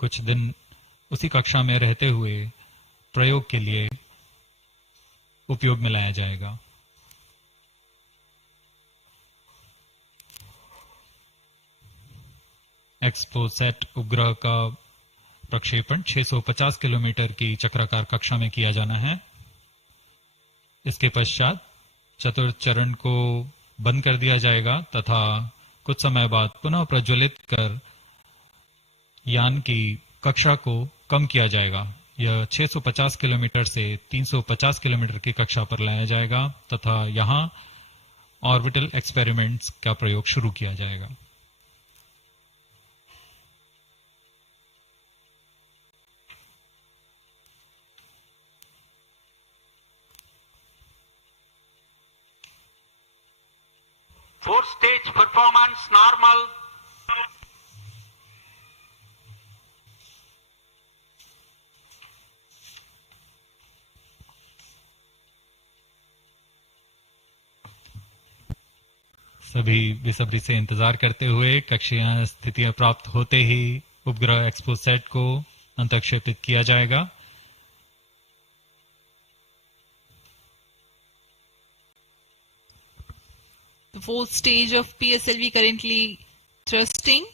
कुछ दिन उसी कक्षा में रहते हुए प्रयोग के लिए उपयोग में लाया जाएगा। एक्सपोसैट उपग्रह का प्रक्षेपण 650 किलोमीटर की चक्राकार कक्षा में किया जाना है। इसके पश्चात चतुर्थ चरण को बंद कर दिया जाएगा तथा कुछ समय बाद पुनः प्रज्वलित कर यान की कक्षा को कम किया जाएगा। यह 650 किलोमीटर से 350 किलोमीटर की कक्षा पर लाया जाएगा तथा यहां ऑर्बिटल एक्सपेरिमेंट्स का प्रयोग शुरू किया जाएगा। 4-stage performance normal. सभी बेसब्री से इंतजार करते हुए कक्षीय स्थितियां प्राप्त होते ही उपग्रह एक्सपोसैट को अंतक्षेपित किया जाएगा। The fourth stage of PSLV currently thrusting.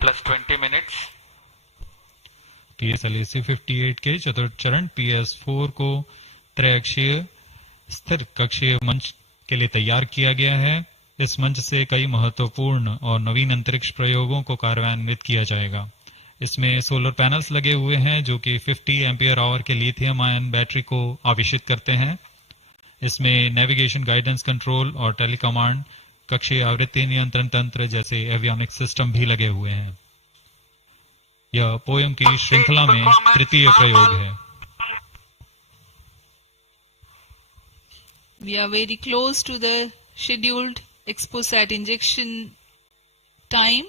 Plus 20 minutes. PSLV-C58 के चतुर्थ चरण PS4 को त्रैअक्षीय स्थिर कक्षीय मंच के लिए तैयार किया गया है। इस मंच से कई महत्वपूर्ण और नवीन अंतरिक्ष प्रयोगों को कार्यान्वित किया जाएगा। इसमें सोलर पैनल्स लगे हुए हैं जो कि 50 एम्पियर आवर के लिथियम आयन बैटरी को आवेशित करते हैं। इसमें नेविगेशन, गाइडेंस, कंट्रोल और टेलीकमांड, कक्षीय आवृत्ति नियंत्रण तंत्र जैसे एवियोनिक सिस्टम भी लगे हुए हैं। यह पोयम की श्रृंखला में तृतीय प्रयोग है। We are very close to the scheduled XPoSat injection time.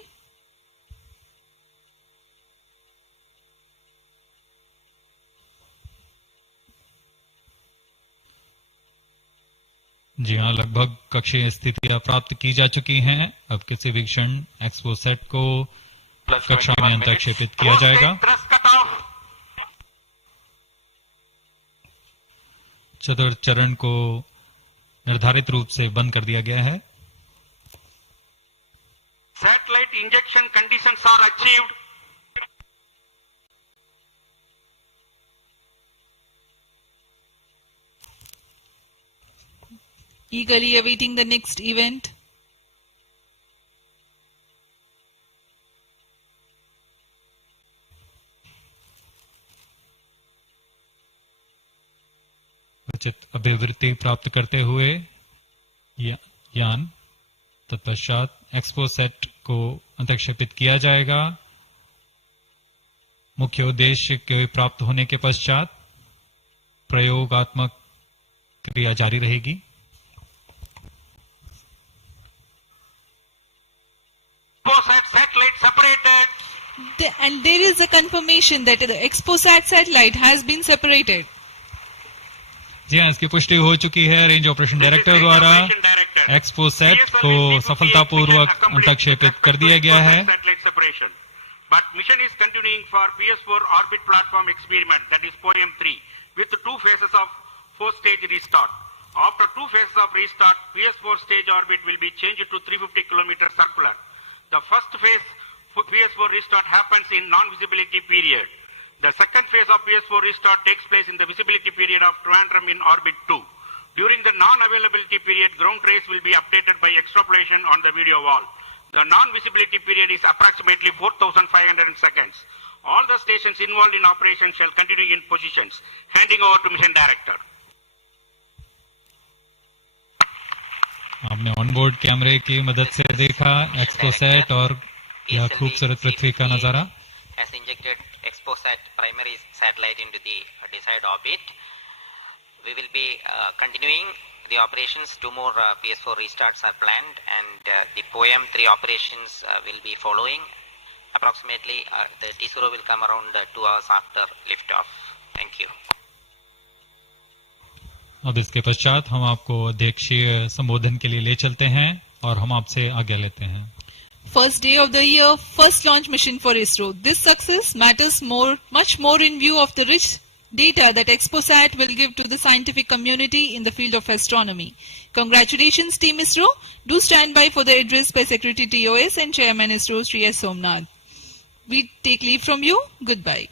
जी हाँ, लगभग कक्षीय स्थितियां प्राप्त की जा चुकी हैं। अब किसी भी क्षण एक्सपोसैट को कक्षा में अंतक्षेपित किया जाएगा। चतुर्थ चरण को निर्धारित रूप से बंद कर दिया गया है। Satellite injection conditions are achieved. Eagerly awaiting the next event. उचित अभिवृत्ति प्राप्त करते हुए यान तत्पश्चात एक्सपोसैट को अंतक्षेपित किया जाएगा। मुख्य उद्देश्य के प्राप्त होने के पश्चात प्रयोगात्मक क्रिया जारी रहेगी। Satellite separated. And there is a confirmation that the XPoSat satellite has been separated. जी हाँ, इसकी पुष्टि हो चुकी है रेंज ऑपरेशन डायरेक्टर द्वारा। एक्सपोसैट को सफलतापूर्वक अंतक्षेपित कर दिया गया है। But mission is continuing for PS4 orbit platform experiment, that is POEM 3, with 2 phases of 4-stage restart. After 2 phases of restart, PS4 stage orbit will be changed to 350 km circular. The first phase for PS4 restart happens in non-visibility period. The second phase of PS4 restart takes place in the visibility period of Trivandrum in orbit 2. During the non-availability period, ground trace will be updated by extrapolation on the video wall. The non-visibility period is approximately 4,500 seconds. All the stations involved in operation shall continue in positions. Handing over to Mission Director. आपने onboard कैमरे की मदद से देखा XPoSat और यह खूबसूरत पृथ्वी का नजारा। Has injected XPoSat primary satellite into the desired orbit. We will be continuing the operations. 2 more PS4 restarts are planned, and the POEM 3 operations will be following. Approximately the T0 will come around 2 hours after liftoff. Thank you. अब इसके पश्चात हम आपको अध्यक्षीय संबोधन के लिए ले चलते हैं और हम आपसे आज्ञा लेते हैं। First day of the year, first launch mission for ISRO. This success matters much more in view of the rich data that XPoSat will give to the scientific community in the field of astronomy. Congratulations, Team ISRO. Do stand by for the address by Secretary TOS and Chairman ISRO, Sri S. Somnath. We take leave from you. Goodbye.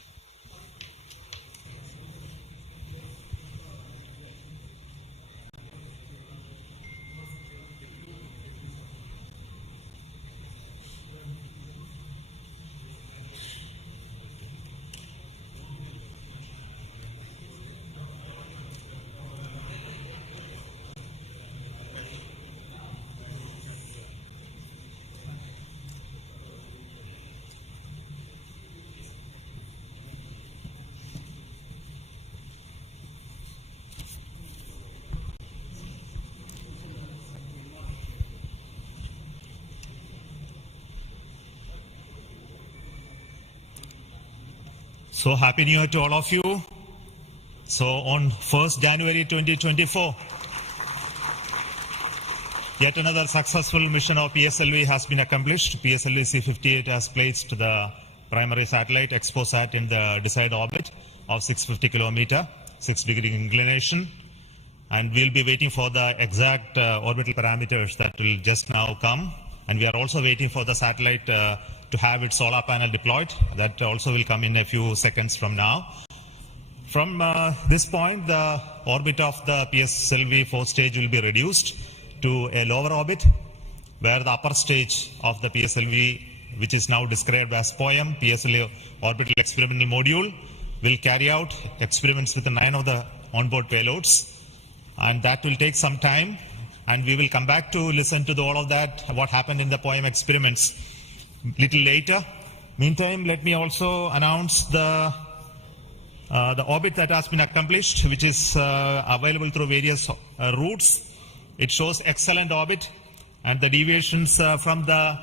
So happy New Year to all of you. So on 1st January 2024, yet another successful mission of PSLV has been accomplished. PSLV-C58 has placed the primary satellite XPoSat in the desired orbit of 650 kilometer, 6-degree inclination. And we'll be waiting for the exact orbital parameters that will just now come. And we are also waiting for the satellite to have its solar panel deployed. That also will come in a few seconds from now. From this point, the orbit of the PSLV 4th stage will be reduced to a lower orbit, where the upper stage of the PSLV, which is now described as POEM, PSLV Orbital Experimental Module, will carry out experiments with 9 of the onboard payloads. And that will take some time, and we will come back to listen to all of that, what happened in the POEM experiments little later. Meantime, let me also announce the orbit that has been accomplished, which is available through various routes. It shows excellent orbit, and the deviations from the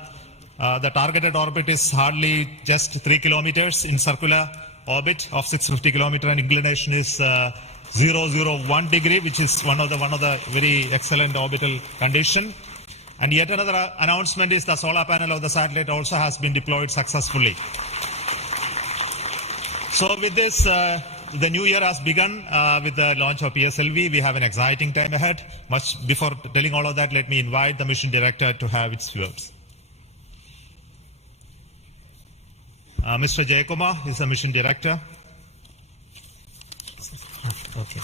targeted orbit is hardly just 3 kilometers in circular orbit of 650 kilometer, and inclination is 001 degree, which is one of the very excellent orbital condition. And yet another announcement is the solar panel of the satellite also has been deployed successfully. So with this, the new year has begun with the launch of PSLV. We have an exciting time ahead. Much before telling all of that, let me invite the mission director to have its words. Mr. Jayakumar is the mission director. Okay.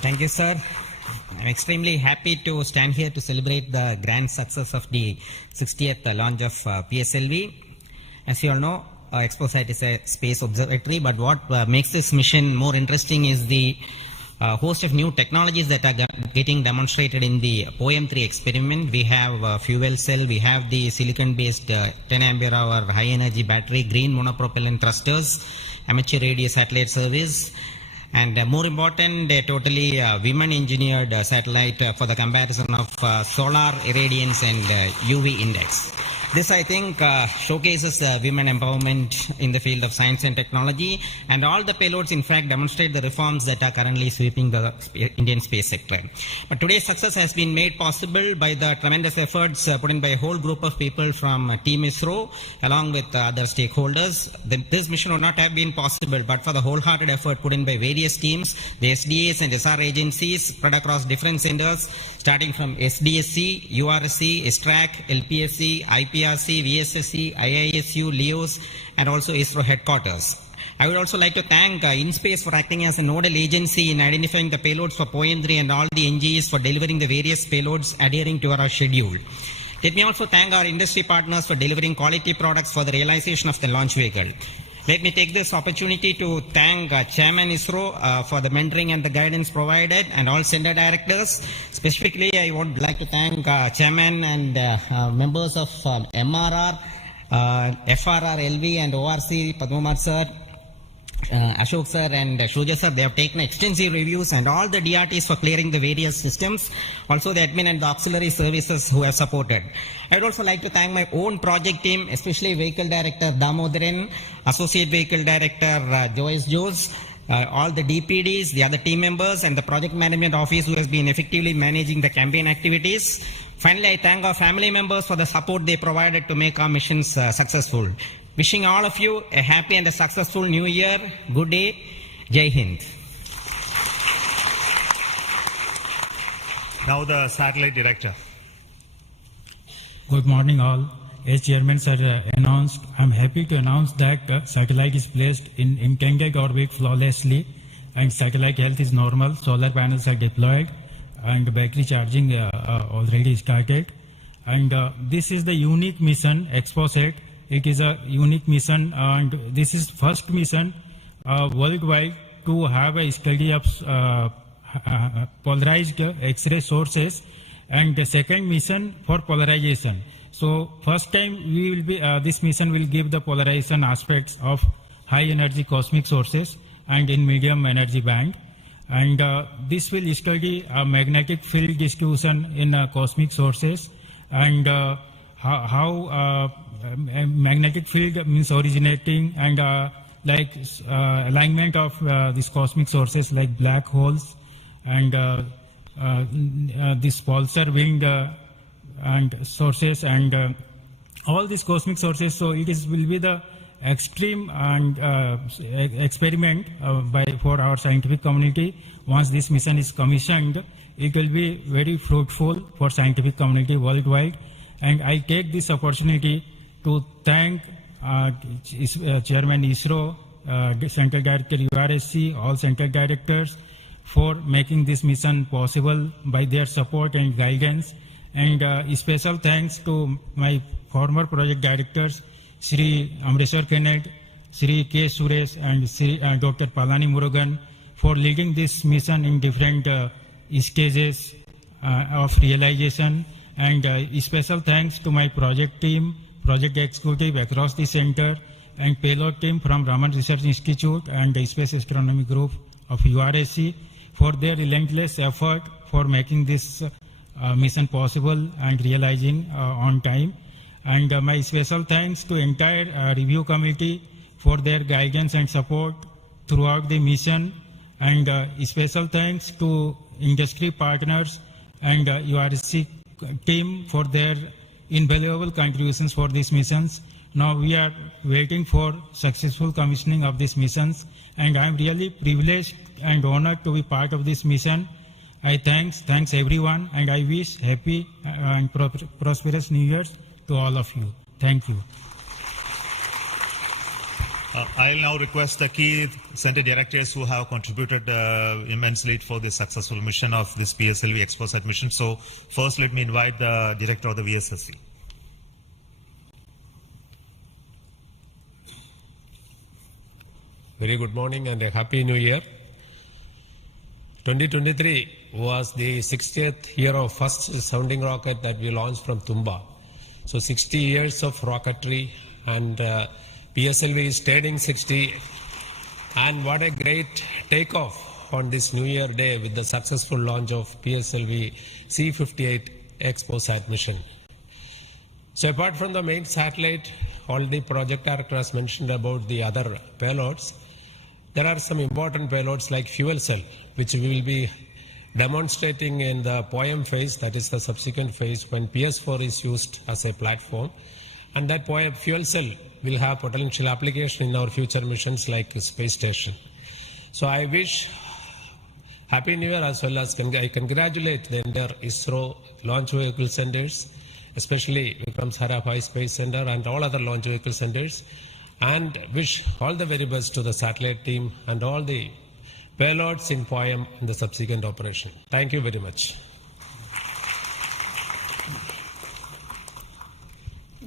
Thank you, sir. I'm extremely happy to stand here to celebrate the grand success of the 60th launch of PSLV. As you all know, XPoSat is a space observatory, but what makes this mission more interesting is the host of new technologies that are getting demonstrated in the POEM-3 experiment. We have fuel cell, we have the silicon-based 10 ampere hour high energy battery, green monopropellant thrusters, amateur radio satellite service, and more important, a totally women-engineered satellite for the comparison of solar irradiance and UV index. This, I think, showcases women empowerment in the field of science and technology, and all the payloads, in fact, demonstrate the reforms that are currently sweeping the Indian space sector. But today's success has been made possible by the tremendous efforts put in by a whole group of people from Team ISRO, along with other stakeholders. This mission would not have been possible but for the wholehearted effort put in by various teams, the SDS and SHAR agencies spread across different centers, starting from SDSC, URSC, STRAC, LPSC, IPRC, VSSC, IISU, LEOS, and also ISRO headquarters. I would also like to thank InSpace for acting as a nodal agency in identifying the payloads for POEM-3 and all the NGEs for delivering the various payloads adhering to our schedule. Let me also thank our industry partners for delivering quality products for the realization of the launch vehicle. Let me take this opportunity to thank Chairman ISRO for the mentoring and the guidance provided, and all center directors. Specifically, I would like to thank Chairman and members of MRR, FRR, LV, and ORC, Padmamar sir, Ashok sir and Shuja sir. They have taken extensive reviews, and all the DRTs for clearing the various systems, also the admin and the auxiliary services who have supported. I would also like to thank my own project team, especially Vehicle Director Damodaran, Associate Vehicle Director Joyce Jose, all the DPDs, the other team members, and the Project Management Office who has been effectively managing the campaign activities. Finally, I thank our family members for the support they provided to make our missions successful. Wishing all of you a happy and a successful new year. Good day. Jai Hind. Now the satellite director. Good morning all. As Chairman sir announced, I'm happy to announce that satellite is placed in intended orbit flawlessly, and satellite health is normal, solar panels are deployed, and battery charging already started. And this is the unique mission, XPoSat. It is a unique mission, and this is first mission worldwide to have a study of polarized X-ray sources, and the second mission for polarization. So first time we will be this mission will give the polarization aspects of high energy cosmic sources and in medium energy band, and this will study magnetic field distribution in cosmic sources and how magnetic field means originating, and alignment of these cosmic sources like black holes and this pulsar wind and sources and all these cosmic sources. So it will be the extreme and experiment for our scientific community. Once this mission is commissioned, it will be very fruitful for scientific community worldwide. And I take this opportunity to thank Chairman ISRO, Central Director URSC, all Central Directors for making this mission possible by their support and guidance. And special thanks to my former project directors, Sri Amreshwar Kennedy, Sri K. Suresh, and Sri Dr. Palani Murugan for leading this mission in different stages of realization. And special thanks to my project team, project executive across the center, and payload team from Raman Research Institute and the Space Astronomy Group of URSC for their relentless effort for making this mission possible and realizing on time. And my special thanks to entire review committee for their guidance and support throughout the mission. And special thanks to industry partners and URSC team for their invaluable contributions for these missions. Now we are waiting for successful commissioning of these missions, and I am really privileged and honored to be part of this mission. I thanks everyone, and I wish happy and prosperous New Year's to all of you. Thank you. I'll now request the key center directors who have contributed immensely for the successful mission of this PSLV XPoSat mission. So first let me invite the director of the VSSC. Very good morning and a happy new year. 2023 was the 60th year of first sounding rocket that we launched from Tumba. So 60 years of rocketry, and PSLV is turning 60, and what a great takeoff on this New Year day with the successful launch of PSLV-C58 XPoSat mission. So apart from the main satellite, already project director has mentioned about the other payloads. There are some important payloads like fuel cell, which we will be demonstrating in the POEM phase, that is the subsequent phase when PS4 is used as a platform. And that POEM fuel cell will have potential application in our future missions like space station. So I wish Happy New Year, as well as I congratulate the entire ISRO launch vehicle centers, especially Vikram Sarabhai Space Center and all other launch vehicle centers, and wish all the very best to the satellite team and all the payloads in POEM in the subsequent operation. Thank you very much.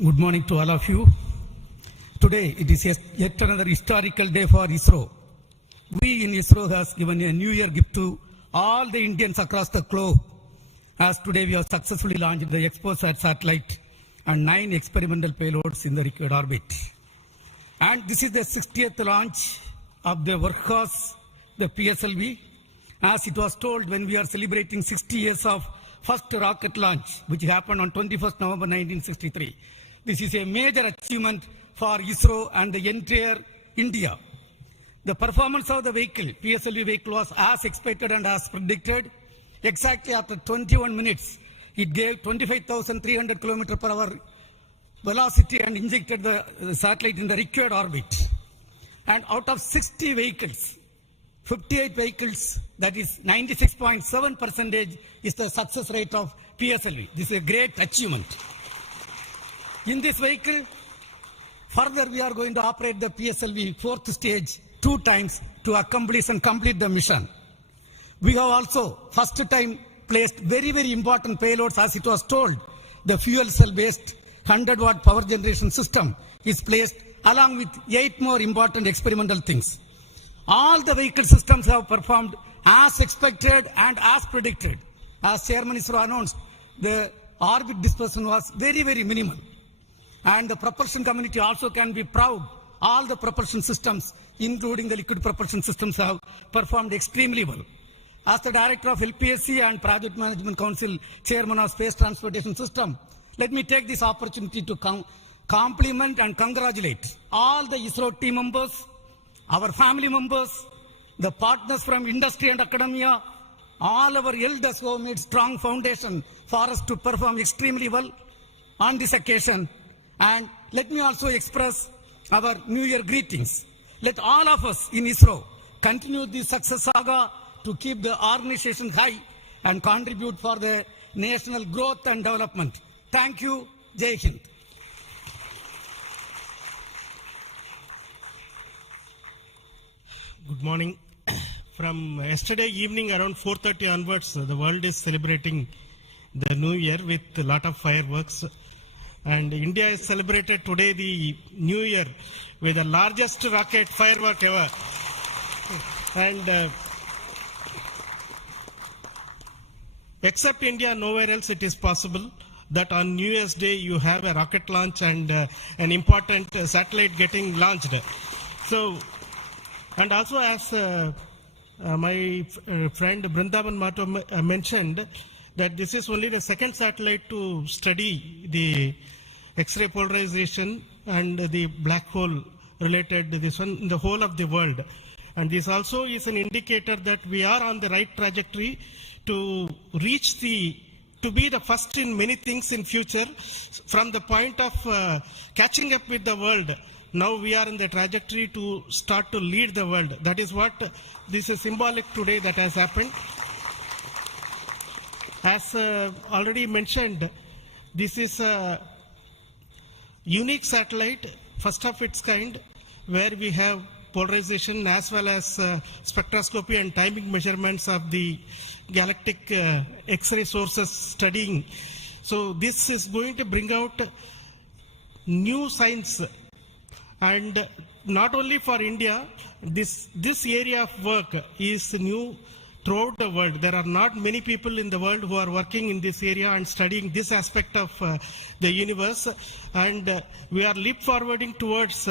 Good morning to all of you. Today it is yet another historical day for ISRO. We in ISRO has given a New Year gift to all the Indians across the globe, as today we have successfully launched the XPoSat satellite and 9 experimental payloads in the required orbit. And this is the 60th launch of the workhorse, the PSLV. As it was told when we are celebrating 60 years of first rocket launch, which happened on 21st November 1963. This is a major achievement for ISRO and the entire India. The performance of the vehicle, PSLV vehicle, was as expected and as predicted. Exactly after 21 minutes, it gave 25,300 km/h velocity and injected the satellite in the required orbit. And out of 60 vehicles, 58 vehicles, that is 96.7% is the success rate of PSLV. This is a great achievement. In this vehicle, further we are going to operate the PSLV 4th stage 2 times to accomplish and complete the mission. We have also first time placed very, very important payloads, as it was told. The fuel cell based 100-watt power generation system is placed along with 8 more important experimental things. All the vehicle systems have performed as expected and as predicted. As Chairman ISRO announced, the orbit dispersion was very, very minimal. And the propulsion community also can be proud. All the propulsion systems, including the liquid propulsion systems, have performed extremely well. As the Director of LPSC and Project Management Council, Chairman of Space Transportation System, Let me take this opportunity to compliment and congratulate all the ISRO team members, our family members, the partners from industry and academia, all our elders who made strong foundation for us to perform extremely well on this occasion. And let me also express our New Year greetings. Let all of us in ISRO continue this success saga to keep the organization high and contribute for the national growth and development. Thank you. Jai Hind. Good morning. From yesterday evening around 4:30 onwards, the world is celebrating the New Year with a lot of fireworks. And India has celebrated today the New Year with the largest rocket firework ever. And except India, nowhere else it is possible that on New Year's Day you have a rocket launch and an important satellite getting launched. So, and also as my friend Brindavan Mato mentioned, that this is only the second satellite to study the X-ray polarization and the black hole related to this one in the whole of the world. And this also is an indicator that we are on the right trajectory to reach to be the first in many things in future. From the point of catching up with the world, now we are in the trajectory to start to lead the world. That is what this is symbolic today that has happened. As already mentioned, this is a unique satellite, first of its kind, where we have polarization as well as spectroscopy and timing measurements of the galactic X-ray sources studying. So this is going to bring out new science. And not only for India, this area of work is new throughout the world. There are not many people in the world who are working in this area and studying this aspect of the universe. And we are leap forwarding towards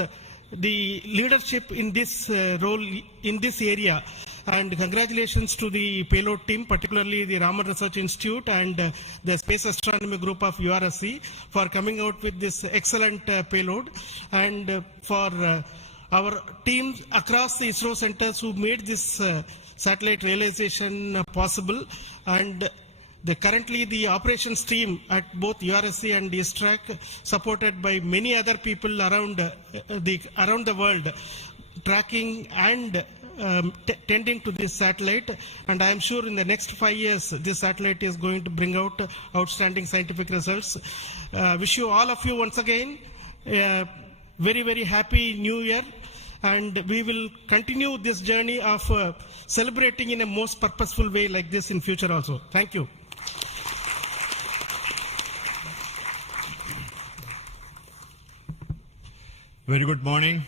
the leadership in this role in this area. And congratulations to the payload team, particularly the Raman Research Institute and the Space Astronomy Group of URSC for coming out with this excellent payload, and for our teams across the ISRO centers who made this satellite realization possible. And currently the operations team at both URSC and ISTRAC, supported by many other people around the world, tracking and tending to this satellite. And I am sure in the next 5 years this satellite is going to bring out outstanding scientific results. Wish you all of you once again a very, very happy New Year, and we will continue this journey of celebrating in a most purposeful way like this in future also. Thank you. Very good morning,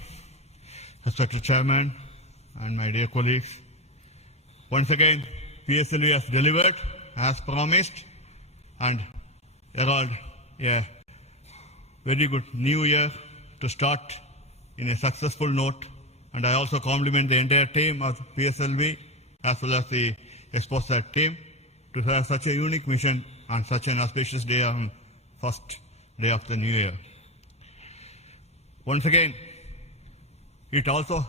Respected Chairman and my dear colleagues. Once again, PSLV has delivered as promised and herald a very good new year to start in a successful note. And I also compliment the entire team of PSLV as well as the XPoSat team to have such a unique mission on such an auspicious day on first day of the new year. Once again, it also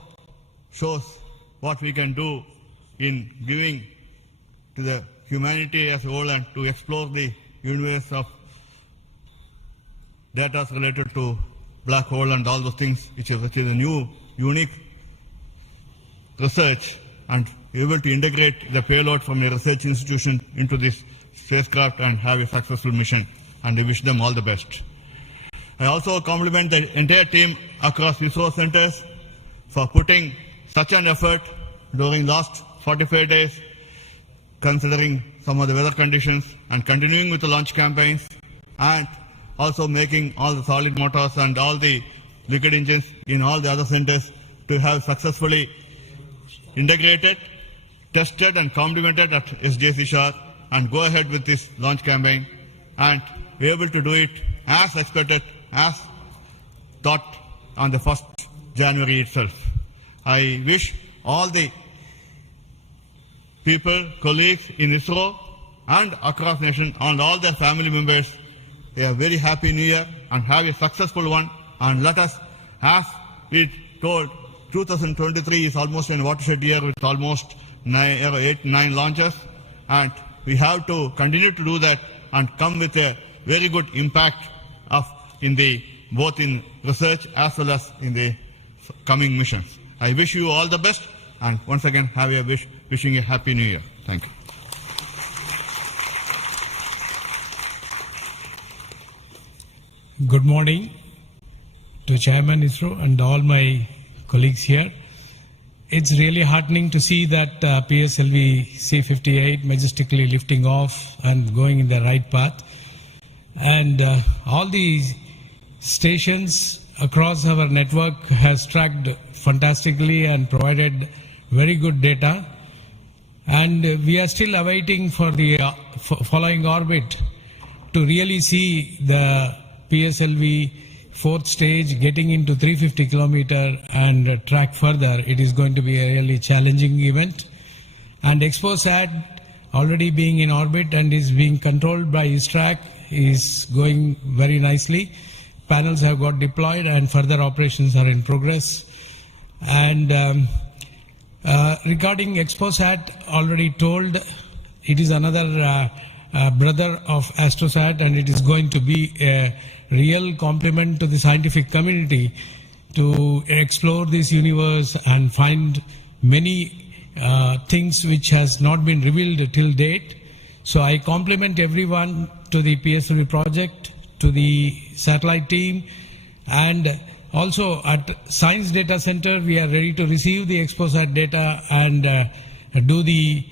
shows what we can do in giving to the humanity as a whole and to explore the universe of data related to black hole and all those things, which is a new, unique research, and able to integrate the payload from a research institution into this spacecraft and have a successful mission. And I wish them all the best. I also compliment the entire team across ISRO centers for putting such an effort during last 45 days, considering some of the weather conditions, and continuing with the launch campaigns, and also making all the solid motors and all the liquid engines in all the other centers to have successfully integrated, tested and complemented at SDSC SHAR, and go ahead with this launch campaign and be able to do it as expected, as thought on the 1st January itself. I wish all the people, colleagues in ISRO and across nation and all their family members a very happy new year and have a successful one. And let us, as we told, 2023 is almost a watershed year with almost 8-9 launches, and we have to continue to do that and come with a very good impact both in research as well as in the coming missions. I wish you all the best, and once again wishing a happy new year. Thank you. Good morning to Chairman ISRO and all my colleagues here. It's really heartening to see that PSLV-C58 majestically lifting off and going in the right path. And all the stations across our network has tracked fantastically and provided very good data. And we are still awaiting for the following orbit to really see the PSLV fourth stage getting into 350 kilometer and track further. It is going to be a really challenging event. And XPoSat already being in orbit and is being controlled by ISTRAC is going very nicely. Panels have got deployed and further operations are in progress. And regarding XPoSat, already told, it is another brother of AstroSat, and it is going to be a real compliment to the scientific community to explore this universe and find many things which has not been revealed till date. So I compliment everyone to the PSLV project, to the satellite team, and also at Science Data Center we are ready to receive the XPoSat data and do the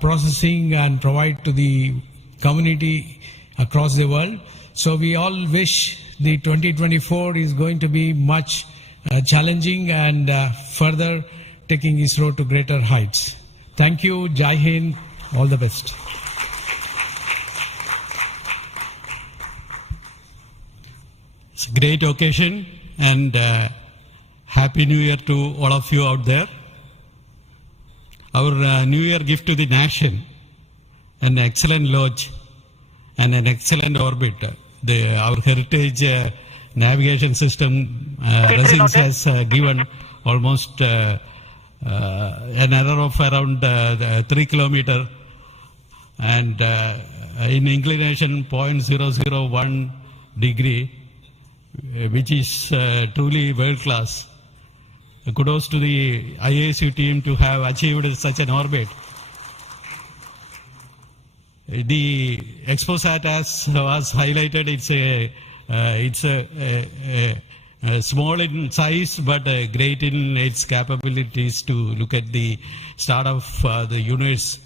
processing and provide to the community across the world. So we all wish the 2024 is going to be much challenging and further taking ISRO to greater heights. Thank you. Jai Hind. All the best. It's a great occasion, and Happy New Year to all of you out there. Our New Year gift to the nation, an excellent launch and an excellent orbit. Our heritage navigation system Resins has given almost an error of around 3 kilometers and in inclination 0.001 degree, which is truly world class. Kudos to the IASU team to have achieved such an orbit. The XPoSat, as was highlighted, it's a small in size but great in its capabilities to look at the start of the universe.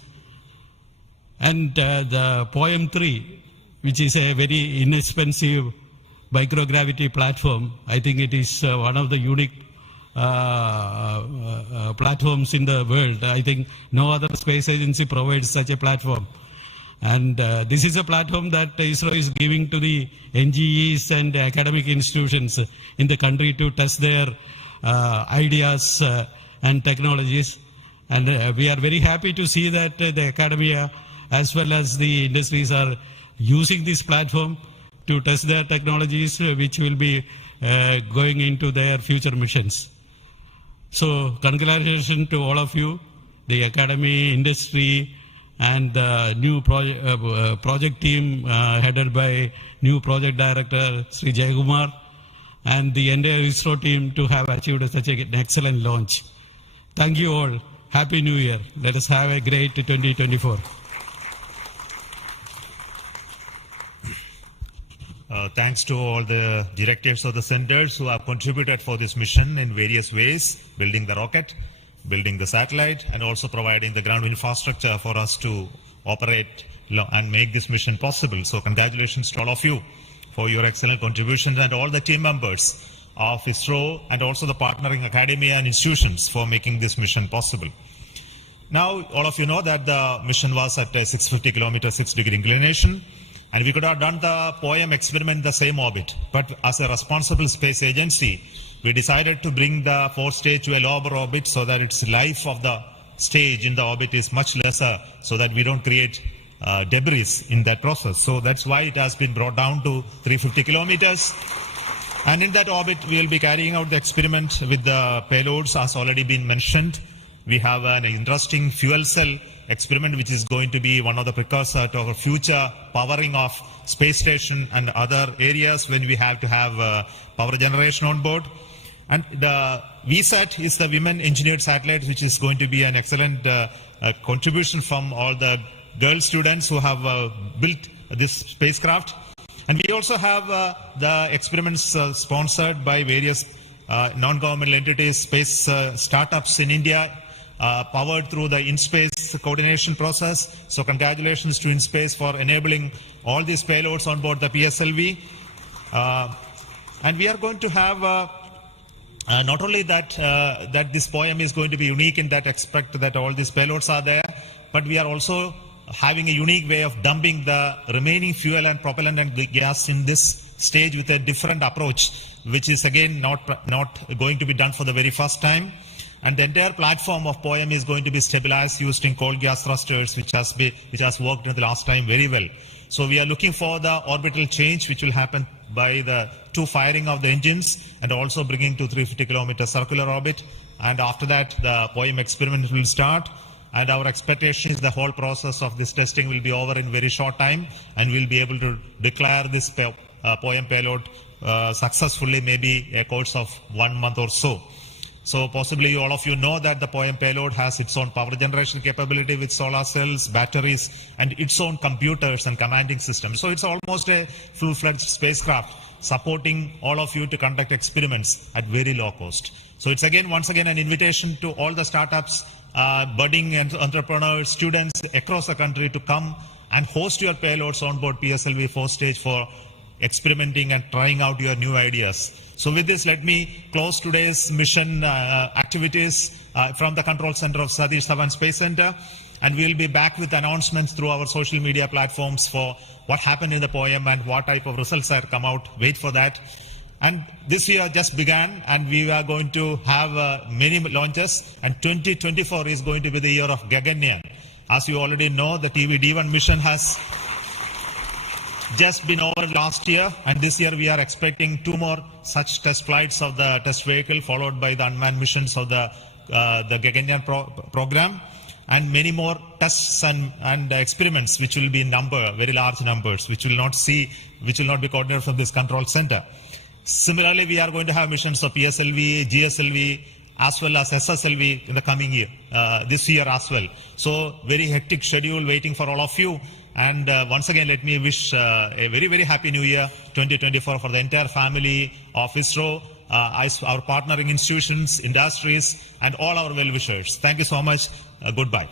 And the POEM-3, which is a very inexpensive microgravity platform, I think it is one of the unique platforms in the world. I think no other space agency provides such a platform. And this is a platform that ISRO is giving to the NGEs and academic institutions in the country to test their ideas and technologies. And we are very happy to see that the academia as well as the industries are using this platform to test their technologies, which will be going into their future missions. So congratulations to all of you, the academy, industry, and the new project team headed by new project director Sri Jayakumar, and the entire ISRO team to have achieved such an excellent launch. Thank you all. Happy New Year. Let us have a great 2024. Thanks to all the directives of the centers who have contributed for this mission in various ways, building the rocket, building the satellite, and also providing the ground infrastructure for us to operate and make this mission possible. So congratulations to all of you for your excellent contributions, and all the team members of ISRO and also the partnering academia and institutions for making this mission possible. Now, all of you know that the mission was at a 650 kilometer, 6-degree inclination, and we could have done the POEM experiment in the same orbit. But as a responsible space agency, we decided to bring the fourth stage to a lower orbit so that its life of the stage in the orbit is much lesser, so that we don't create debris in that process. So that's why it has been brought down to 350 kilometers. And in that orbit, we will be carrying out the experiment with the payloads as already been mentioned. We have an interesting fuel cell experiment, which is going to be one of the precursors to our future powering of space station and other areas when we have to have power generation on board. And the VSAT is the Women Engineered Satellite, which is going to be an excellent contribution from all the girl students who have built this spacecraft. And we also have the experiments sponsored by various non-governmental entities, space startups in India, powered through the in-space coordination process. So congratulations to InSpace for enabling all these payloads on board the PSLV. And we are going to have not only that that this poem is going to be unique in that aspect that all these payloads are there, but we are also having a unique way of dumping the remaining fuel and propellant and gas in this stage with a different approach, which is again not going to be done for the very first time. And the entire platform of POEM is going to be stabilized using cold gas thrusters, which has worked in the last time very well. So we are looking for the orbital change, which will happen by the two firing of the engines and also bringing to 350 kilometer circular orbit. And after that, the POEM experiment will start. And our expectation is the whole process of this testing will be over in very short time, and we'll be able to declare this POEM payload successfully, maybe a course of 1 month or so. So possibly all of you know that the POEM payload has its own power generation capability with solar cells, batteries, and its own computers and commanding systems. So it's almost a full-fledged spacecraft supporting all of you to conduct experiments at very low cost. So it's once again an invitation to all the startups, budding entrepreneurs, students across the country to come and host your payloads on board PSLV 4 stage for experimenting and trying out your new ideas. So with this, let me close today's mission activities from the control center of Satish Dhawan Space Center. And we'll be back with announcements through our social media platforms for what happened in the POEM and what type of results have come out. Wait for that. And this year just began, and we are going to have many launches, and 2024 is going to be the year of Gaganyaan. As you already know, the TV-D1 mission has just been over last year, and this year we are expecting 2 more such test flights of the test vehicle, followed by the unmanned missions of the Gaganyaan program, and many more tests and experiments, which will be in number, very large numbers, which will not be coordinated from this control center. Similarly, we are going to have missions of PSLV, GSLV, as well as SSLV in the coming year, this year as well. So very hectic schedule waiting for all of you. And once again, let me wish a very, very happy new year 2024 for the entire family of ISRO, our partnering institutions, industries, and all our well-wishers. Thank you so much. Goodbye.